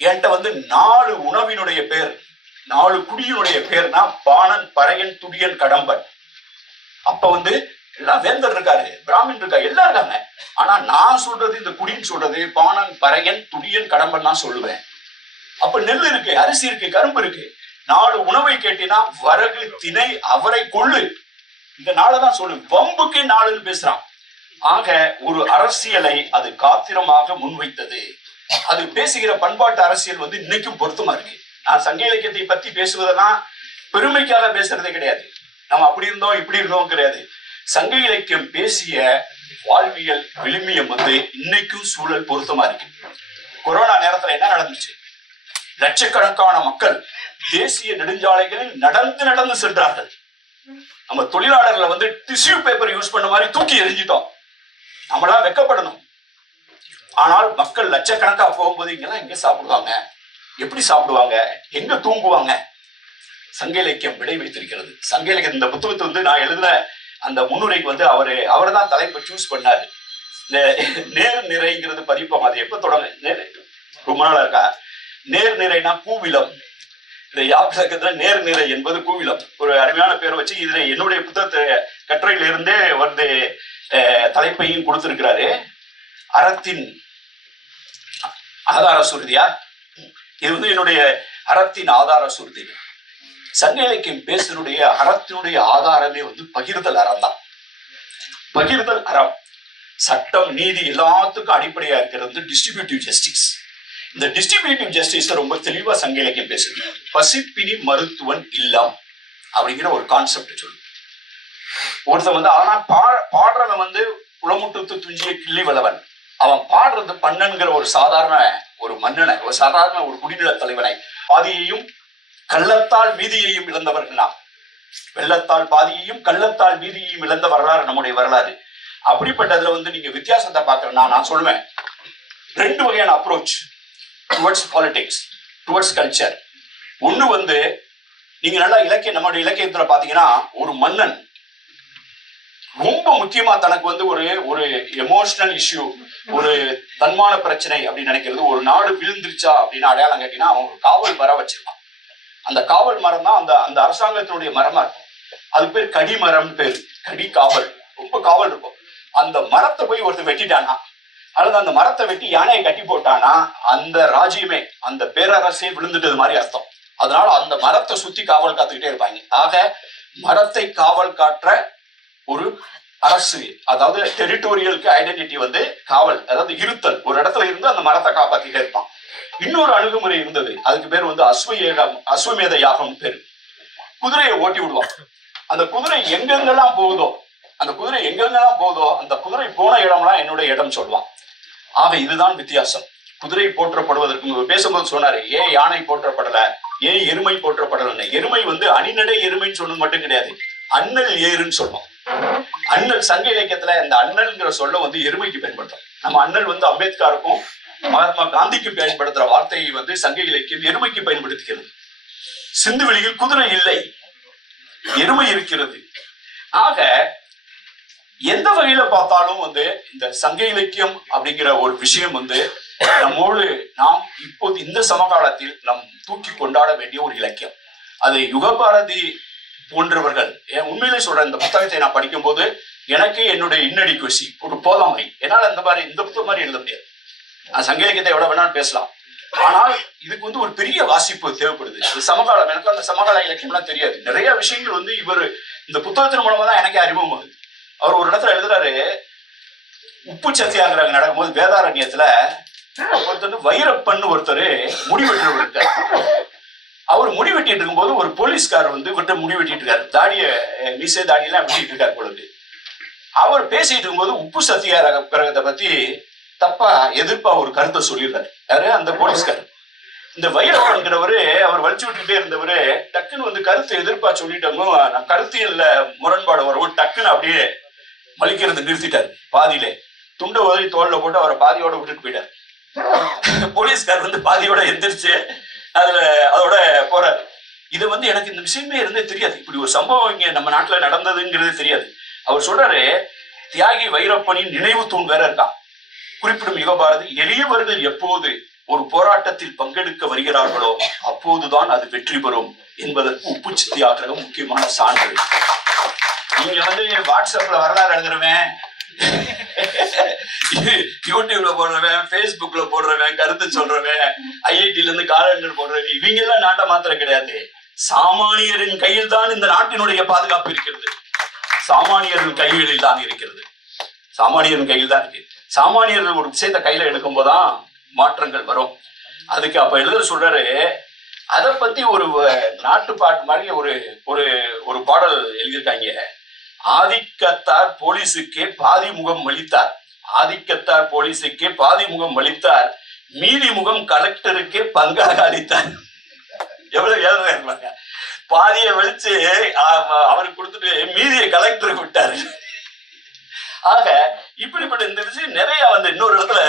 என்கிட்ட வந்து 4 உணவினுடைய பேர், 4 குடியினுடைய பேர்னா பாணன், பறையன், துடியன், கடம்பன். அப்ப வந்து எல்லாம் வேந்தர் இருக்காரு, பிராமின் இருக்காரு, எல்லாம் இருக்காங்க. ஆனா நான் சொல்றது இந்த குடின்னு சொல்றது பாணன், பறையன், துடியன், கடம்பன் தான் சொல்லுவேன். அப்ப நெல் இருக்கு, அரிசி இருக்கு, கரும்பு இருக்கு. 4 உணவை கேட்டீங்கன்னா வரகு, திணை, அவரை, கொள்ளு, இந்த 4 தான் சொல்லு. வம்புக்கு 4ன்னு பேசுறான். ஆக ஒரு அரசியலை அது காத்திரமாக முன்வைத்தது. அது பேசுகிற பண்பாட்டு அரசியல் வந்து இன்னைக்கும் பொருத்தமா இருக்கு. நான் சங்க இலக்கியத்தை பத்தி பேசுவதெல்லாம் பெருமைக்காக பேசுறதே கிடையாது. நம்ம அப்படி இருந்தோம் இப்படி இருந்தோம் கிடையாது. சங்க இலக்கியம் பேசிய வாழ்வியல் விழுமியம் வந்து இன்னைக்கும் சூழல் பொருத்தமா இருக்கு. கொரோனா நேரத்துல என்ன நடந்துச்சு? லட்சக்கணக்கான மக்கள் தேசிய நெடுஞ்சாலைகளில் நடந்து சென்றார்கள். நம்ம தொழிலாளர்களை வந்து டிஷ்யூ பேப்பர் யூஸ் பண்ண மாதிரி தூக்கி எரிஞ்சிட்டோம். நம்மளாம் வெக்கப்படணும். ஆனால் மக்கள் லட்சக்கணக்கா போகும்போது இங்கெல்லாம் எங்க சாப்பிடுவாங்க, எப்படி சாப்பிடுவாங்க, எங்க தூங்குவாங்க? சங்க இலக்கியம் விடை வைத்திருக்கிறது. சங்க இலக்கியம் இந்த புத்தகத்தை வந்து நான் எழுதின அந்த முன்னுரைக்கு வந்து அவர் தான் தலைப்பை சூஸ் பண்ணாரு. இந்த நேர் நிறைங்கிறது பதிப்பம். அது எப்ப தொடங்க, ரொம்ப நாளா இருக்கா? நேர் நிறைனா கூவிலம். இந்த யாப்பிலக்கத்துல நேர் நிறை என்பது கூவிலம். ஒரு அருமையான பேரை வச்சு இதுல என்னுடைய புத்தகத்தை கட்டுரையில இருந்தே வந்து தலைப்பையும் கொடுத்திருக்கிறாரு. அறத்தின் ஆதார சுருதியா? இது வந்து என்னுடைய அறத்தின் ஆதார சுருதி. சங்க இலக்கியம் பேசுனுடைய அறத்தினுடைய ஆதாரமே வந்து பகிர்தல் அறம் தான். பகிர்தல் அறம், சட்டம், நீதி எல்லாத்துக்கும் அடிப்படையா இருக்கிறது டிஸ்ட்ரிபியூட்டிவ் ஜஸ்டிஸ். இந்த டிஸ்ட்ரிபியூட்டிவ் ஜஸ்டிஸ் ரொம்ப தெளிவா சங்க இலக்கியம் பேசுது. பசிப்பினி மருத்துவன் இல்லம் அப்படிங்கிற ஒரு கான்செப்ட் சொல்லு. ஒருத்தன் வந்து ஆனா பாடுறவன் வந்து உளமுட்டு துஞ்சிய கிள்ளி வளவன். அவன் பாடுறது பண்ணன்கிற ஒரு சாதாரண ஒரு மன்னனை, ஒரு சாதாரண ஒரு குடிநில தலைவனை, பாதியையும் கள்ளத்தால் மீதியையும் இழந்தவர்களா. வெள்ளத்தால் பாதியையும் கள்ளத்தால் மீதியையும் இழந்த வரலாறு நம்முடைய வரலாறு. அப்படிப்பட்டதுல வந்து நீங்க வித்தியாசத்தை பாக்குறேன்னா நான் சொல்லுவேன், 2 வகையான approach towards politics, towards culture. ஒண்ணு வந்து நீங்க நல்லா நம்முடைய இலக்கியத்துல பாத்தீங்கன்னா, ஒரு மன்னன் ரொம்ப முக்கியமா தனக்கு வந்து ஒரு எமோஷனல் இஷ்யூ, ஒரு தன்மான பிரச்சனை அப்படின்னு நினைக்கிறது. ஒரு நாடு விழுந்துருச்சா அப்படின்னு அடையாளம் கேட்டீங்கன்னா அவன் ஒரு காவல் மரம் வச்சிருப்பான். அந்த காவல் மரம் தான் அந்த அரசாங்கத்தினுடைய மரமா இருக்கும். அது பேர் கடி மரம் பேரு. கடி காவல், ரொம்ப காவல் இருக்கும். அந்த மரத்தை போய் ஒருத்தர் வெட்டிட்டானா, அல்லது அந்த மரத்தை வெட்டி யானையை கட்டி போட்டானா, அந்த ராஜ்யமே, அந்த பேரரசே விழுந்துட்டது மாதிரி அர்த்தம். அதனால அந்த மரத்தை சுத்தி காவல் காத்துக்கிட்டே இருப்பாங்க. ஆக மரத்தை காவல் காற்ற ஒரு அரசு, அதாவது டெரிட்டோரியலுக்கு ஐடென்டிட்டி வந்து காவல், அதாவது இருத்தல். ஒரு இடத்துல இருந்து அந்த மரத்தை காப்பாத்திட்டே இருப்பான். இன்னொரு அணுகுமுறை இருந்தது, அதுக்கு பேர் வந்து அஸ்வமேத யாகம் பேரு. குதிரையை ஓட்டி விடுவான். அந்த குதிரை எங்கெங்கெல்லாம் போகுதோ, அந்த குதிரை போன இடம்லாம் என்னுடைய இடம் சொல்லுவான். ஆக இதுதான் வித்தியாசம். குதிரை போற்றப்படுவதற்கு பேசும்போது சொன்னாரு, ஏன் யானை போற்றப்படல, ஏன் எருமை போற்றப்படல. எருமை வந்து அணிநடை எருமைன்னு சொன்னது மட்டும் கிடையாது, அண்ணல் ஏறுன்னு சொல்லுவோம். அண்ணல் சங்க இலக்கியத்துல இந்த அண்ணல்ங்கிற சொல்ல வந்து எருமைக்கு பயன்படுத்தும். நம்ம அண்ணல் வந்து அம்பேத்கருக்கும் மகாத்மா காந்திக்கும் பயன்படுத்துற வார்த்தையை வந்து சங்க இலக்கியம் எருமைக்கு பயன்படுத்துகிறது. சிந்து வெளியில் குதிரை இல்லை, எருமை இருக்கிறது. ஆக எந்த வகையில பார்த்தாலும் வந்து இந்த சங்க இலக்கியம் அப்படிங்கிற ஒரு விஷயம் வந்து நம்மோடு நாம் இப்போது இந்த சமகாலத்தில் நம் தூக்கி கொண்டாட வேண்டிய ஒரு இலக்கியம். அது யுகபாரதி போன்றவர்கள், உண்மையிலே சொல்றேன், இந்த புத்தகத்தை நான் படிக்கும் போது எனக்கு என்னுடைய இன்னடிக்குவசி, ஒரு போதாமை, என்னால் இந்த புத்தகம் மாதிரி எழுத முடியாது. நான் சங்க இலக்கியத்தை எவ்வளவு வேணாலும் பேசலாம், ஆனால் இதுக்கு வந்து ஒரு பெரிய வாசிப்பு தேவைப்படுது. இது சமகாலம். எனக்கு அந்த சமகால இலக்கியம்லாம் தெரியாது. நிறைய விஷயங்கள் வந்து இந்த புத்தகத்தின் மூலமா தான் எனக்கு அறிமுகம் ஆகுது. அவர் ஒரு இடத்துல எழுதுறாரு, உப்பு சத்தியாகிரகம் நடக்கும்போது வேதாரண்யத்துல ஒருத்தர் வைரப்பன்னு ஒருத்தர் முடிவெட்டு இருக்காரு. அவர் முடி வெட்டிட்டு இருக்கும்போது ஒரு போலீஸ்காரர் வந்து விட்டு முடி வெட்டிட்டு இருக்காரு, மீசை தாடியெல்லாம் வெட்டிட்டு இருக்காரு பொழுது. அவர் பேசிட்டு இருக்கும்போது உப்பு சத்தியாகிரகத்தை பத்தி தப்பா எதிர்ப்பா ஒரு கருத்தை சொல்லிடுறாரு. யாரு? அந்த போலீஸ்காரர். இந்த வைரப்பன்கிறவரு, அவர் வலிச்சு விட்டுக்கிட்டே இருந்தவரு டக்குன்னு வந்து கருத்தை எதிர்ப்பா சொல்லிட்டோமோ, கருத்தியல்ல முரண்பாடு வரும், டக்குன்னு அப்படியே மலிக்கிறது நிறுத்திட்டாரு பாதியிலே. துண்டை உதவி தோல்ல போட்டு அவரை பாதியோட விட்டுட்டு போயிட்டாரு. போலீஸ்காரர் வந்து பாதியோட எந்திரிச்சு அதோட போறாரு. இது வந்து எனக்கு இந்த விஷயமே இருந்தே தெரியாது, இப்படி ஒரு சம்பவம் இங்க நம்ம நாட்டுல நடந்ததுங்கிறது தெரியாது. அவர் சொல்றாரு, தியாகி வைரப்பனின் நினைவு தூண் வேற இருக்கான். குறிப்பிடும் யுகபாரதி, எளியவர்கள் எப்போது ஒரு போராட்டத்தில் பங்கெடுக்க வருகிறார்களோ அப்போதுதான் அது வெற்றி பெறும் என்பதற்கு உப்பு சத்தியாகிரகம் முக்கியமான சான்று. நீங்க வந்து வாட்ஸ்அப்ல வரலாறு எழுதுறவன், யூடியூப்ல போடுறவன், பேஸ்புக்ல போடுறவன், கருத்து சொல்றவன், ஐஐடில இருந்து காலண்டர் போடுறவன், இவங்க எல்லாம் நாட்டை மாத்திரம் கிடையாது. சாமானியரின் கையில் தான் இந்த நாட்டினுடைய பாதுகாப்பு இருக்கிறது. சாமானியரின் கைகளில் தான் இருக்கிறது. சாமானியரின் கையில் தான் இருக்கு. சாமானியர்கள் ஒரு விஷயத்தை கையில எடுக்கும் போதுதான் மாற்றங்கள் வரும். அதுக்கு அப்ப எழுத சொல்றாரு, அதை பத்தி ஒரு நாட்டுப்பாட்டு மாதிரி ஒரு பாடல் எழுதியிருக்காங்க. ஆதிக்கத்தார் போலீஸுக்கே பாதி முகம் அளித்தார், ஆதிக்கத்தார் போலீஸுக்கே பாதி முகம் அளித்தார், மீதி முகம் கலெக்டருக்கே பங்காக அளித்தார். எவ்வளவு ஏழ்றாங்க. பாதியை வலிச்சு அவருக்கு கொடுத்துட்டு மீதியை கலெக்டருக்கு விட்டாரு. ஆக இப்படிப்பட்ட இந்த விஷயம் நிறைய வந்து இன்னொரு இடத்துல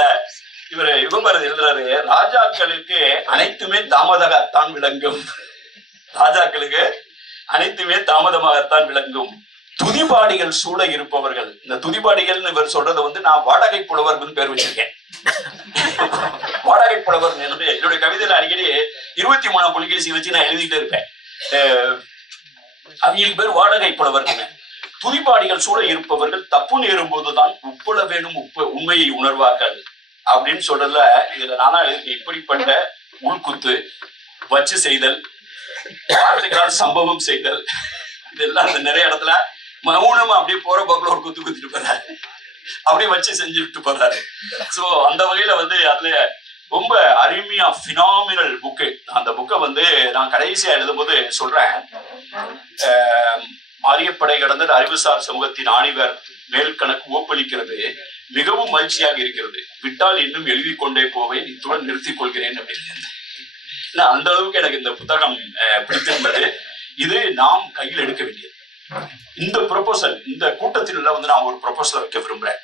இவர் யுகபாரதி எழுதுறாரு, ராஜாக்களுக்கு அனைத்துமே தாமதமாகத்தான் விளங்கும், ராஜாக்களுக்கு அனைத்துமே தாமதமாகத்தான் விளங்கும், துதிபாடிகள் சூழ இருப்பவர்கள். இந்த துதிபாடிகள்னு இவர் சொல்றதை வந்து நான் வாடகை புலவர் பேர் வச்சிருக்கேன். வாடகை புலவர் என்னுடைய கவிதையில அடிக்கடி 23ஆம் புலிகேசி வச்சு நான் எழுதிட்டு இருப்பேன். அவங்களுக்கு பேர் வாடகை புலவர்கள். துதிபாடிகள் சூழ இருப்பவர்கள் தப்பு நேரும் போதுதான் உப்புல வேணும் உண்மையை உணர்வார்கள். அப்படின்னு சொல்றதுல இதுல நானா இப்படிப்பட்ட உள்குத்து வச்சு செய்தல், வார்த்தைகளால் சம்பவம் செய்தல், இதெல்லாம் நிறைய இடத்துல மௌனமா அப்படியே போற போக்குல ஒரு குத்து குத்திட்டு போறாரு, அப்படியே வச்சு செஞ்சுட்டு போறாரு. சோ அந்த வகையில அதுல ரொம்ப அருமையா பினாமினல் புக்கு. அந்த புக்கை நான் கடைசியா எழுதும் போது சொல்றேன், மாரியப்படை கடந்த அறிவுசார் சமூகத்தின் ஆணிவர் மேல் கணக்கு ஓப்பளிக்கிறது மிகவும் மகிழ்ச்சியாக இருக்கிறது. விட்டால் இன்னும் எழுதி கொண்டே போவேன், இத்துடன் நிறுத்திக் கொள்கிறேன் அப்படின்னு. அந்த அளவுக்கு எனக்கு இந்த புத்தகம் பிடித்திருந்தது. இது நாம் கையில் எடுக்க வேண்டியது. இந்த ப்ரொபோசல், இந்த கூட்டத்தில் நான் ஒரு ப்ரொபோசலை வைக்க விரும்புறேன்.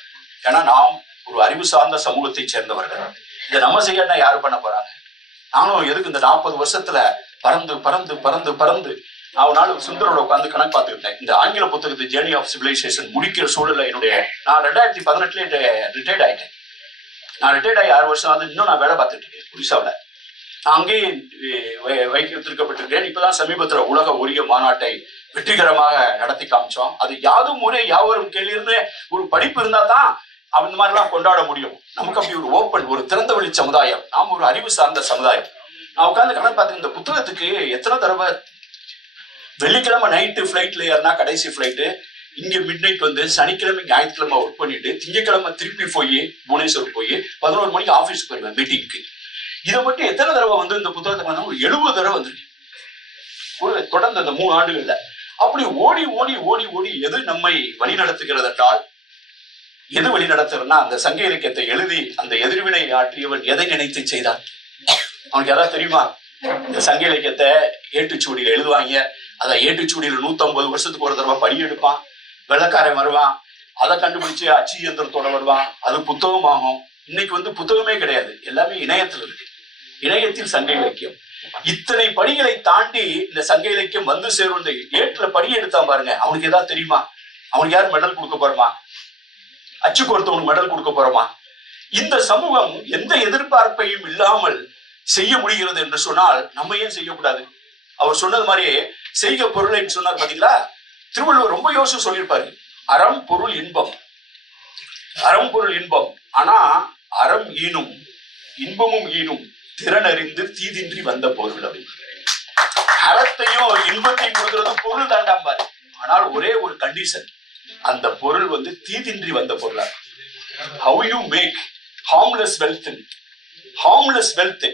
ஏன்னா நாம் ஒரு அறிவு சார்ந்த சமூகத்தை சேர்ந்தவர்கள். இதை நம்ம செய்யறா யாரு பண்ண போறாங்க? நானும் எதுக்கு இந்த 40 வருஷத்துல பறந்து பறந்து பறந்து பறந்து அவனால சுந்தரோட உட்காந்து கணக்கு பார்த்துக்கிட்டேன். இந்த ஆங்கில புத்தகத்தை ஜேர்னி ஆஃப் சிவிலைசேஷன் முடிக்கிற சூழல்ல நான் 2018 ரிட்டையர்ட் ஆயிட்டேன். நான் ரிட்டையர்ட் ஆகி 6 வருஷம் இன்னும் நான் வேலை பார்த்துட்டு இருக்கேன் ஒரிசாவில். நான் அங்கேயே வைத்திருக்கப்பட்டிருக்கேன். இப்பதான் சமீபத்துல உலக ஒரிய மாநாட்டை வெற்றிகரமாக நடத்தி காமிச்சோம். அது யாதும் முறை யாவரும் கேள்வியிருந்து ஒரு படிப்பு இருந்தா தான் அந்த மாதிரிலாம் கொண்டாட முடியும். நமக்கு அப்படி ஒரு ஓப்பன், ஒரு திறந்த வெளி சமுதாயம், நாம் ஒரு அறிவு சார்ந்த சமுதாயம். நான் உட்காந்து கணக்கு பார்த்து இந்த புத்தகத்துக்கு எத்தனை தடவை வெள்ளிக்கிழமை நைட்டு ஃபிளைட்ல ஏறினா கடைசி ஃபிளைட்டு இங்க மிட் நைட் சனிக்கிழமை ஞாயிற்றுக்கிழமை ஒர்க் பண்ணிட்டு திங்கக்கிழமை திருப்பி போய் புவனேஸ்வர் போய் 11 மணிக்கு ஆஃபீஸ்க்கு போயிருவேன் மீட்டிங்க்கு. இதை மட்டும் எத்தனை தடவை இந்த புத்தகத்துக்கு ஒரு 70 தடவை வந்துருக்கு ஒரு தொடர்ந்து அந்த 3 ஆண்டுகள்ல. அப்படி ஓடி ஓடி ஓடி ஓடி எது நம்மை வழி நடத்துகிறது என்றால், எது வழி நடத்துறதுன்னா அந்த சங்க இலக்கியத்தை எழுதி அந்த எதிர்வினை ஆற்றியவன் எதை நினைத்து செய்தான்? அவனுக்கு யாராவது தெரியுமா? இந்த சங்க இலக்கியத்தை ஏட்டுச்சூடியில எழுதுவாங்க. அதை ஏட்டுச்சூடியில 150 வருஷத்துக்கு ஒரு தடவை படி எடுப்பான். வெள்ளக்காரன் வருவான், அதை கண்டுபிடிச்சு அச்சு இயந்திரத்தோட வருவான், அது புத்தகம் ஆகும். இன்னைக்கு புத்தகமே கிடையாது, எல்லாமே இணையத்தில் இருக்கு. இணையத்தில் சங்க இலக்கியம். இத்தனை படிகளை தாண்டி இந்த சங்க இலக்கியம் சேரும். இந்த ஏட்டுல படி எடுத்தான் பாருங்க, அவனுக்கு ஏதாவது தெரியுமா? அவனுக்கு யாரும் மெடல் கொடுக்க போறோமா? அச்சு கொடுத்தவனுக்கு மெடல் கொடுக்க போறோமா? இந்த சமூகம் எந்த எதிர்பார்ப்பையும் இல்லாமல் செய்ய முடிகிறது என்று சொன்னால் நம்ம ஏன் செய்யக்கூடாது? அவர் சொன்னது மாதிரியே செய்க பொருளைன்னு சொன்னார் பாத்தீங்களா? திருவள்ளுவர் ரொம்ப யோசிச்சு சொல்லியிருப்பாரு, அறம் பொருள் இன்பம், அறம் பொருள் இன்பம். ஆனா அறம் ஈனும் இன்பமும் ஈனும் திறனறிந்து தீதின்றி வந்த பொருள் அப்படின்னு. அறத்தையும் இன்பத்தையும் கொடுக்கிறது பொருள் தாண்டாம்பாரு. ஆனால் ஒரே ஒரு கண்டிஷன், அந்த பொருள் தீதின்றி வந்த பொருளா. How you make harmless wealth? harmless wealth,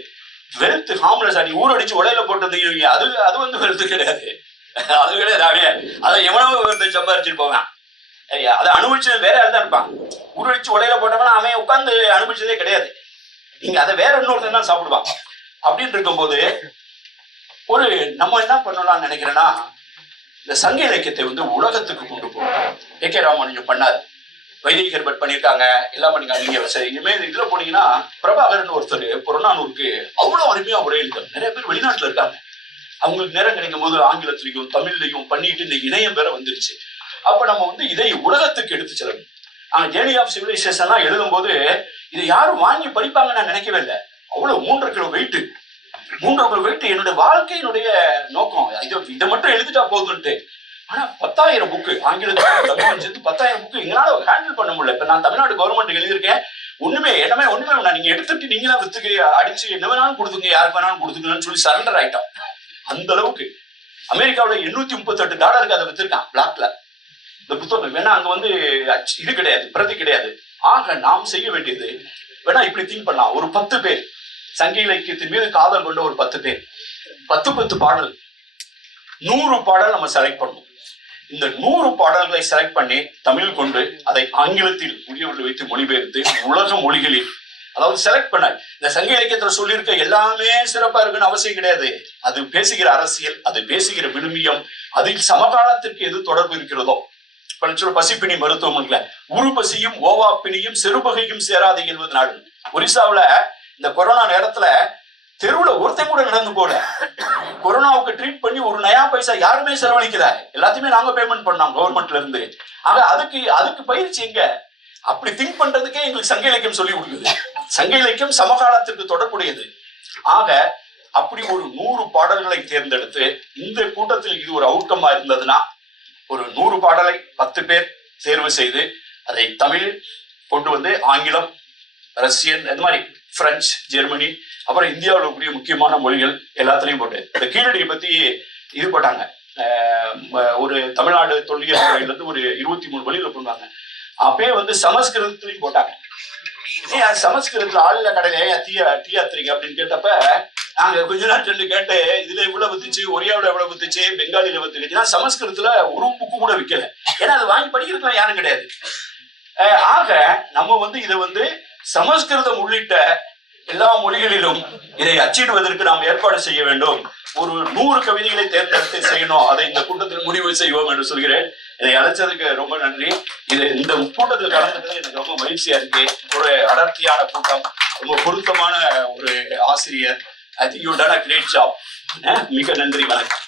wealth harmless. அடி ஊரடிச்சு உடையில போட்டு அது வெல்த் கிடையாது, அது கிடையாது. அதை எவனோ சம்பாரிச்சுட்டு போவேன், அதை அனுபவிச்சது வேற யாரு தான் இருப்பான். ஊரடிச்சு உடையில போட்டவனா அவன் உட்கார்ந்து அனுபவிச்சதே கிடையாது. நீங்க அதை வேற இன்னொருத்தன் தான் சாப்பிடுவான். அப்படின்னு இருக்கும்போது ஒரு நம்ம என்ன பண்ணலாம்னு நினைக்கிறேன்னா, இந்த சங்க இலக்கியத்தை உலகத்துக்கு கொண்டு போகணும். ஏ.கே. ராமானுஜம் பண்ணாரு, வைதிக ஹெர்பர்ட் பண்ணியிருக்காங்க, எல்லாம் பண்ணிருக்காங்க. நீங்க இனிமே இதுல போனீங்கன்னா பிரபாகரன் ஒருத்தர் புறநானூருக்கு அவ்வளவு அருமையா உரை எழுதார். நிறைய பேர் வெளிநாட்டுல இருக்காங்க, அவங்களுக்கு நேரம் கிடைக்கும் போது ஆங்கிலத்திலையும் தமிழ்லையும் பண்ணிட்டு இந்த இணையம் வேற வந்துருச்சு. அப்ப நம்ம இதை உலகத்துக்கு எடுத்து செல்லணும். ஆனா ஜேர்னி ஆஃப் சிவிலைசேஷன் எழுதும் போது இதை யாரும் வாங்கி படிப்பாங்கன்னு நான் நினைக்கவே இல்லை. அவ்வளவு 3.5 கிலோ வெயிட், 3.5 கிலோ வெயிட் என்னுடைய வாழ்க்கையினுடைய நோக்கம். இதை மட்டும் எழுதிட்டா போதுன்ட்டு. ஆனா 10,000 புக்கு ஆங்கிலத்தில் தமிழ் சேர்த்து 10,000 புக்கு எங்களால ஹேண்டில் பண்ண முடியல. இப்ப நான் தமிழ்நாடு கவர்மெண்ட் எழுதியிருக்கேன். ஒண்ணுமே ஒண்ணுமே நீங்க எடுத்துட்டு நீங்களா வித்துக்கு அடிச்சு என்ன வேணாலும் கொடுத்துங்க, யாருக்கு வேணாலும் கொடுத்துக்கணும்னு சொல்லி சரண்டர் ஆயிட்டோம். அந்த அளவுக்கு அமெரிக்காவில $838 அதை வித்திருக்கான் பிளாக்ல இந்த புத்தகம். வேணா அங்க இது கிடையாது, பிரதி கிடையாது. ஆக நாம் செய்ய வேண்டியது வேணா இப்படி திங்க் பண்ணலாம். ஒரு 10 பேர் சங்க இலக்கியத்தின் மீது காதல் கொண்ட ஒரு 10 பேர், 10 பாடல், 100 பாடல் நம்ம செலக்ட் பண்ணுவோம். இந்த 100 பாடல்களை செலக்ட் பண்ணி தமிழ் கொண்டு அதை ஆங்கிலத்தில் முடியவர்கள் வைத்து மொழிபெயர்த்து உலக மொழிகளில், அதாவது செலக்ட் பண்ண இந்த சங்க இலக்கியத்துல சொல்லியிருக்க எல்லாமே சிறப்பா இருக்குன்னு அவசியம் கிடையாது. அது பேசுகிற அரசியல், அது பேசுகிற விழுமியம், அதில் சமகாலத்திற்கு எது தொடர்பு இருக்கிறதோ. பசிப்பினி மருத்துவமனைல உரு பசியும் ஓவாப்பினியும் செருபகையும் சேராது என்பது நாடு. ஒரிசாவுல இந்த கொரோனா நேரத்துல தெருவுல ஒருத்தன் கூட நடந்து போல. கொரோனாவுக்கு ட்ரீட் பண்ணி ஒரு நயா பைசா யாருமே செலவழிக்கல, எல்லாத்தையுமே நாங்க பேமெண்ட் பண்ணோம் கவர்மெண்ட்ல இருந்து. ஆக அதுக்கு பயிற்சி எங்க? அப்படி திங்க் பண்றதுக்கே எங்களுக்கு சங்க இலக்கியம் சொல்லி கொடுக்குது. சங்க இலக்கியம் சமகாலத்திற்கு தொடர்புடையது. ஆக அப்படி ஒரு 100 பாடல்களை தேர்ந்தெடுத்து இந்த கூட்டத்தில் இது ஒரு அவுட்கமா இருந்ததுன்னா, ஒரு 100 பாடலை 10 பேர் தேர்வு செய்து அதை தமிழில் கொண்டு ஆங்கிலம், ரஷ்யன், இந்த மாதிரி பிரெஞ்சு, ஜெர்மனி, அப்புறம் இந்தியாவில் இருக்கக்கூடிய முக்கியமான மொழிகள் எல்லாத்துலயும் போட்டு இந்த கீழடியை பத்தி இது போட்டாங்க. ஒரு தமிழ்நாடு தொல்லியல் துறையிலிருந்து ஒரு 23 மொழிகள் பண்ணுவாங்க. அப்பயே வந்து சமஸ்கிருதத்திலையும் போட்டாங்க. ஏன் சமஸ்கிருதத்துல ஆளில கடையில டீ ஆத்துறீங்க அப்படின்னு கேட்டப்ப நாங்க கொஞ்ச நாள் ரெண்டு கேட்டு இதுல இவ்வளவு வித்துச்சு, ஒரியாவில எவ்வளவு வித்துச்சு, பெங்காலில வித்துச்சுன்னா சமஸ்கிருதத்துல ஒரு புக்கு கூட விற்கல. ஏன்னா அது வாங்கி படிக்கிறதுலாம் யாரும் கிடையாது. ஆக நம்ம வந்து இதை வந்து சமஸ்கிருதம் உள்ளிட்ட எல்லா மொழிகளிலும் இதை அச்சிடுவதற்கு நாம் ஏற்பாடு செய்ய வேண்டும். ஒரு 100 கவிதைகளை தேர்ந்தெடுத்து செய்யணும். அதை இந்த கூட்டத்தில் முடிவு செய்வோம் என்று சொல்கிறேன். இதை அழைச்சதுக்கு ரொம்ப நன்றி. இந்த கூட்டத்தில் கலந்துக்கிறது எனக்கு ரொம்ப மகிழ்ச்சியா இருக்கு. ஒரு அடர்த்தியான கூட்டம், ரொம்ப பொருத்தமான ஒரு ஆசிரியர். I think you done a great job. மிக நன்றி, வணக்கம்.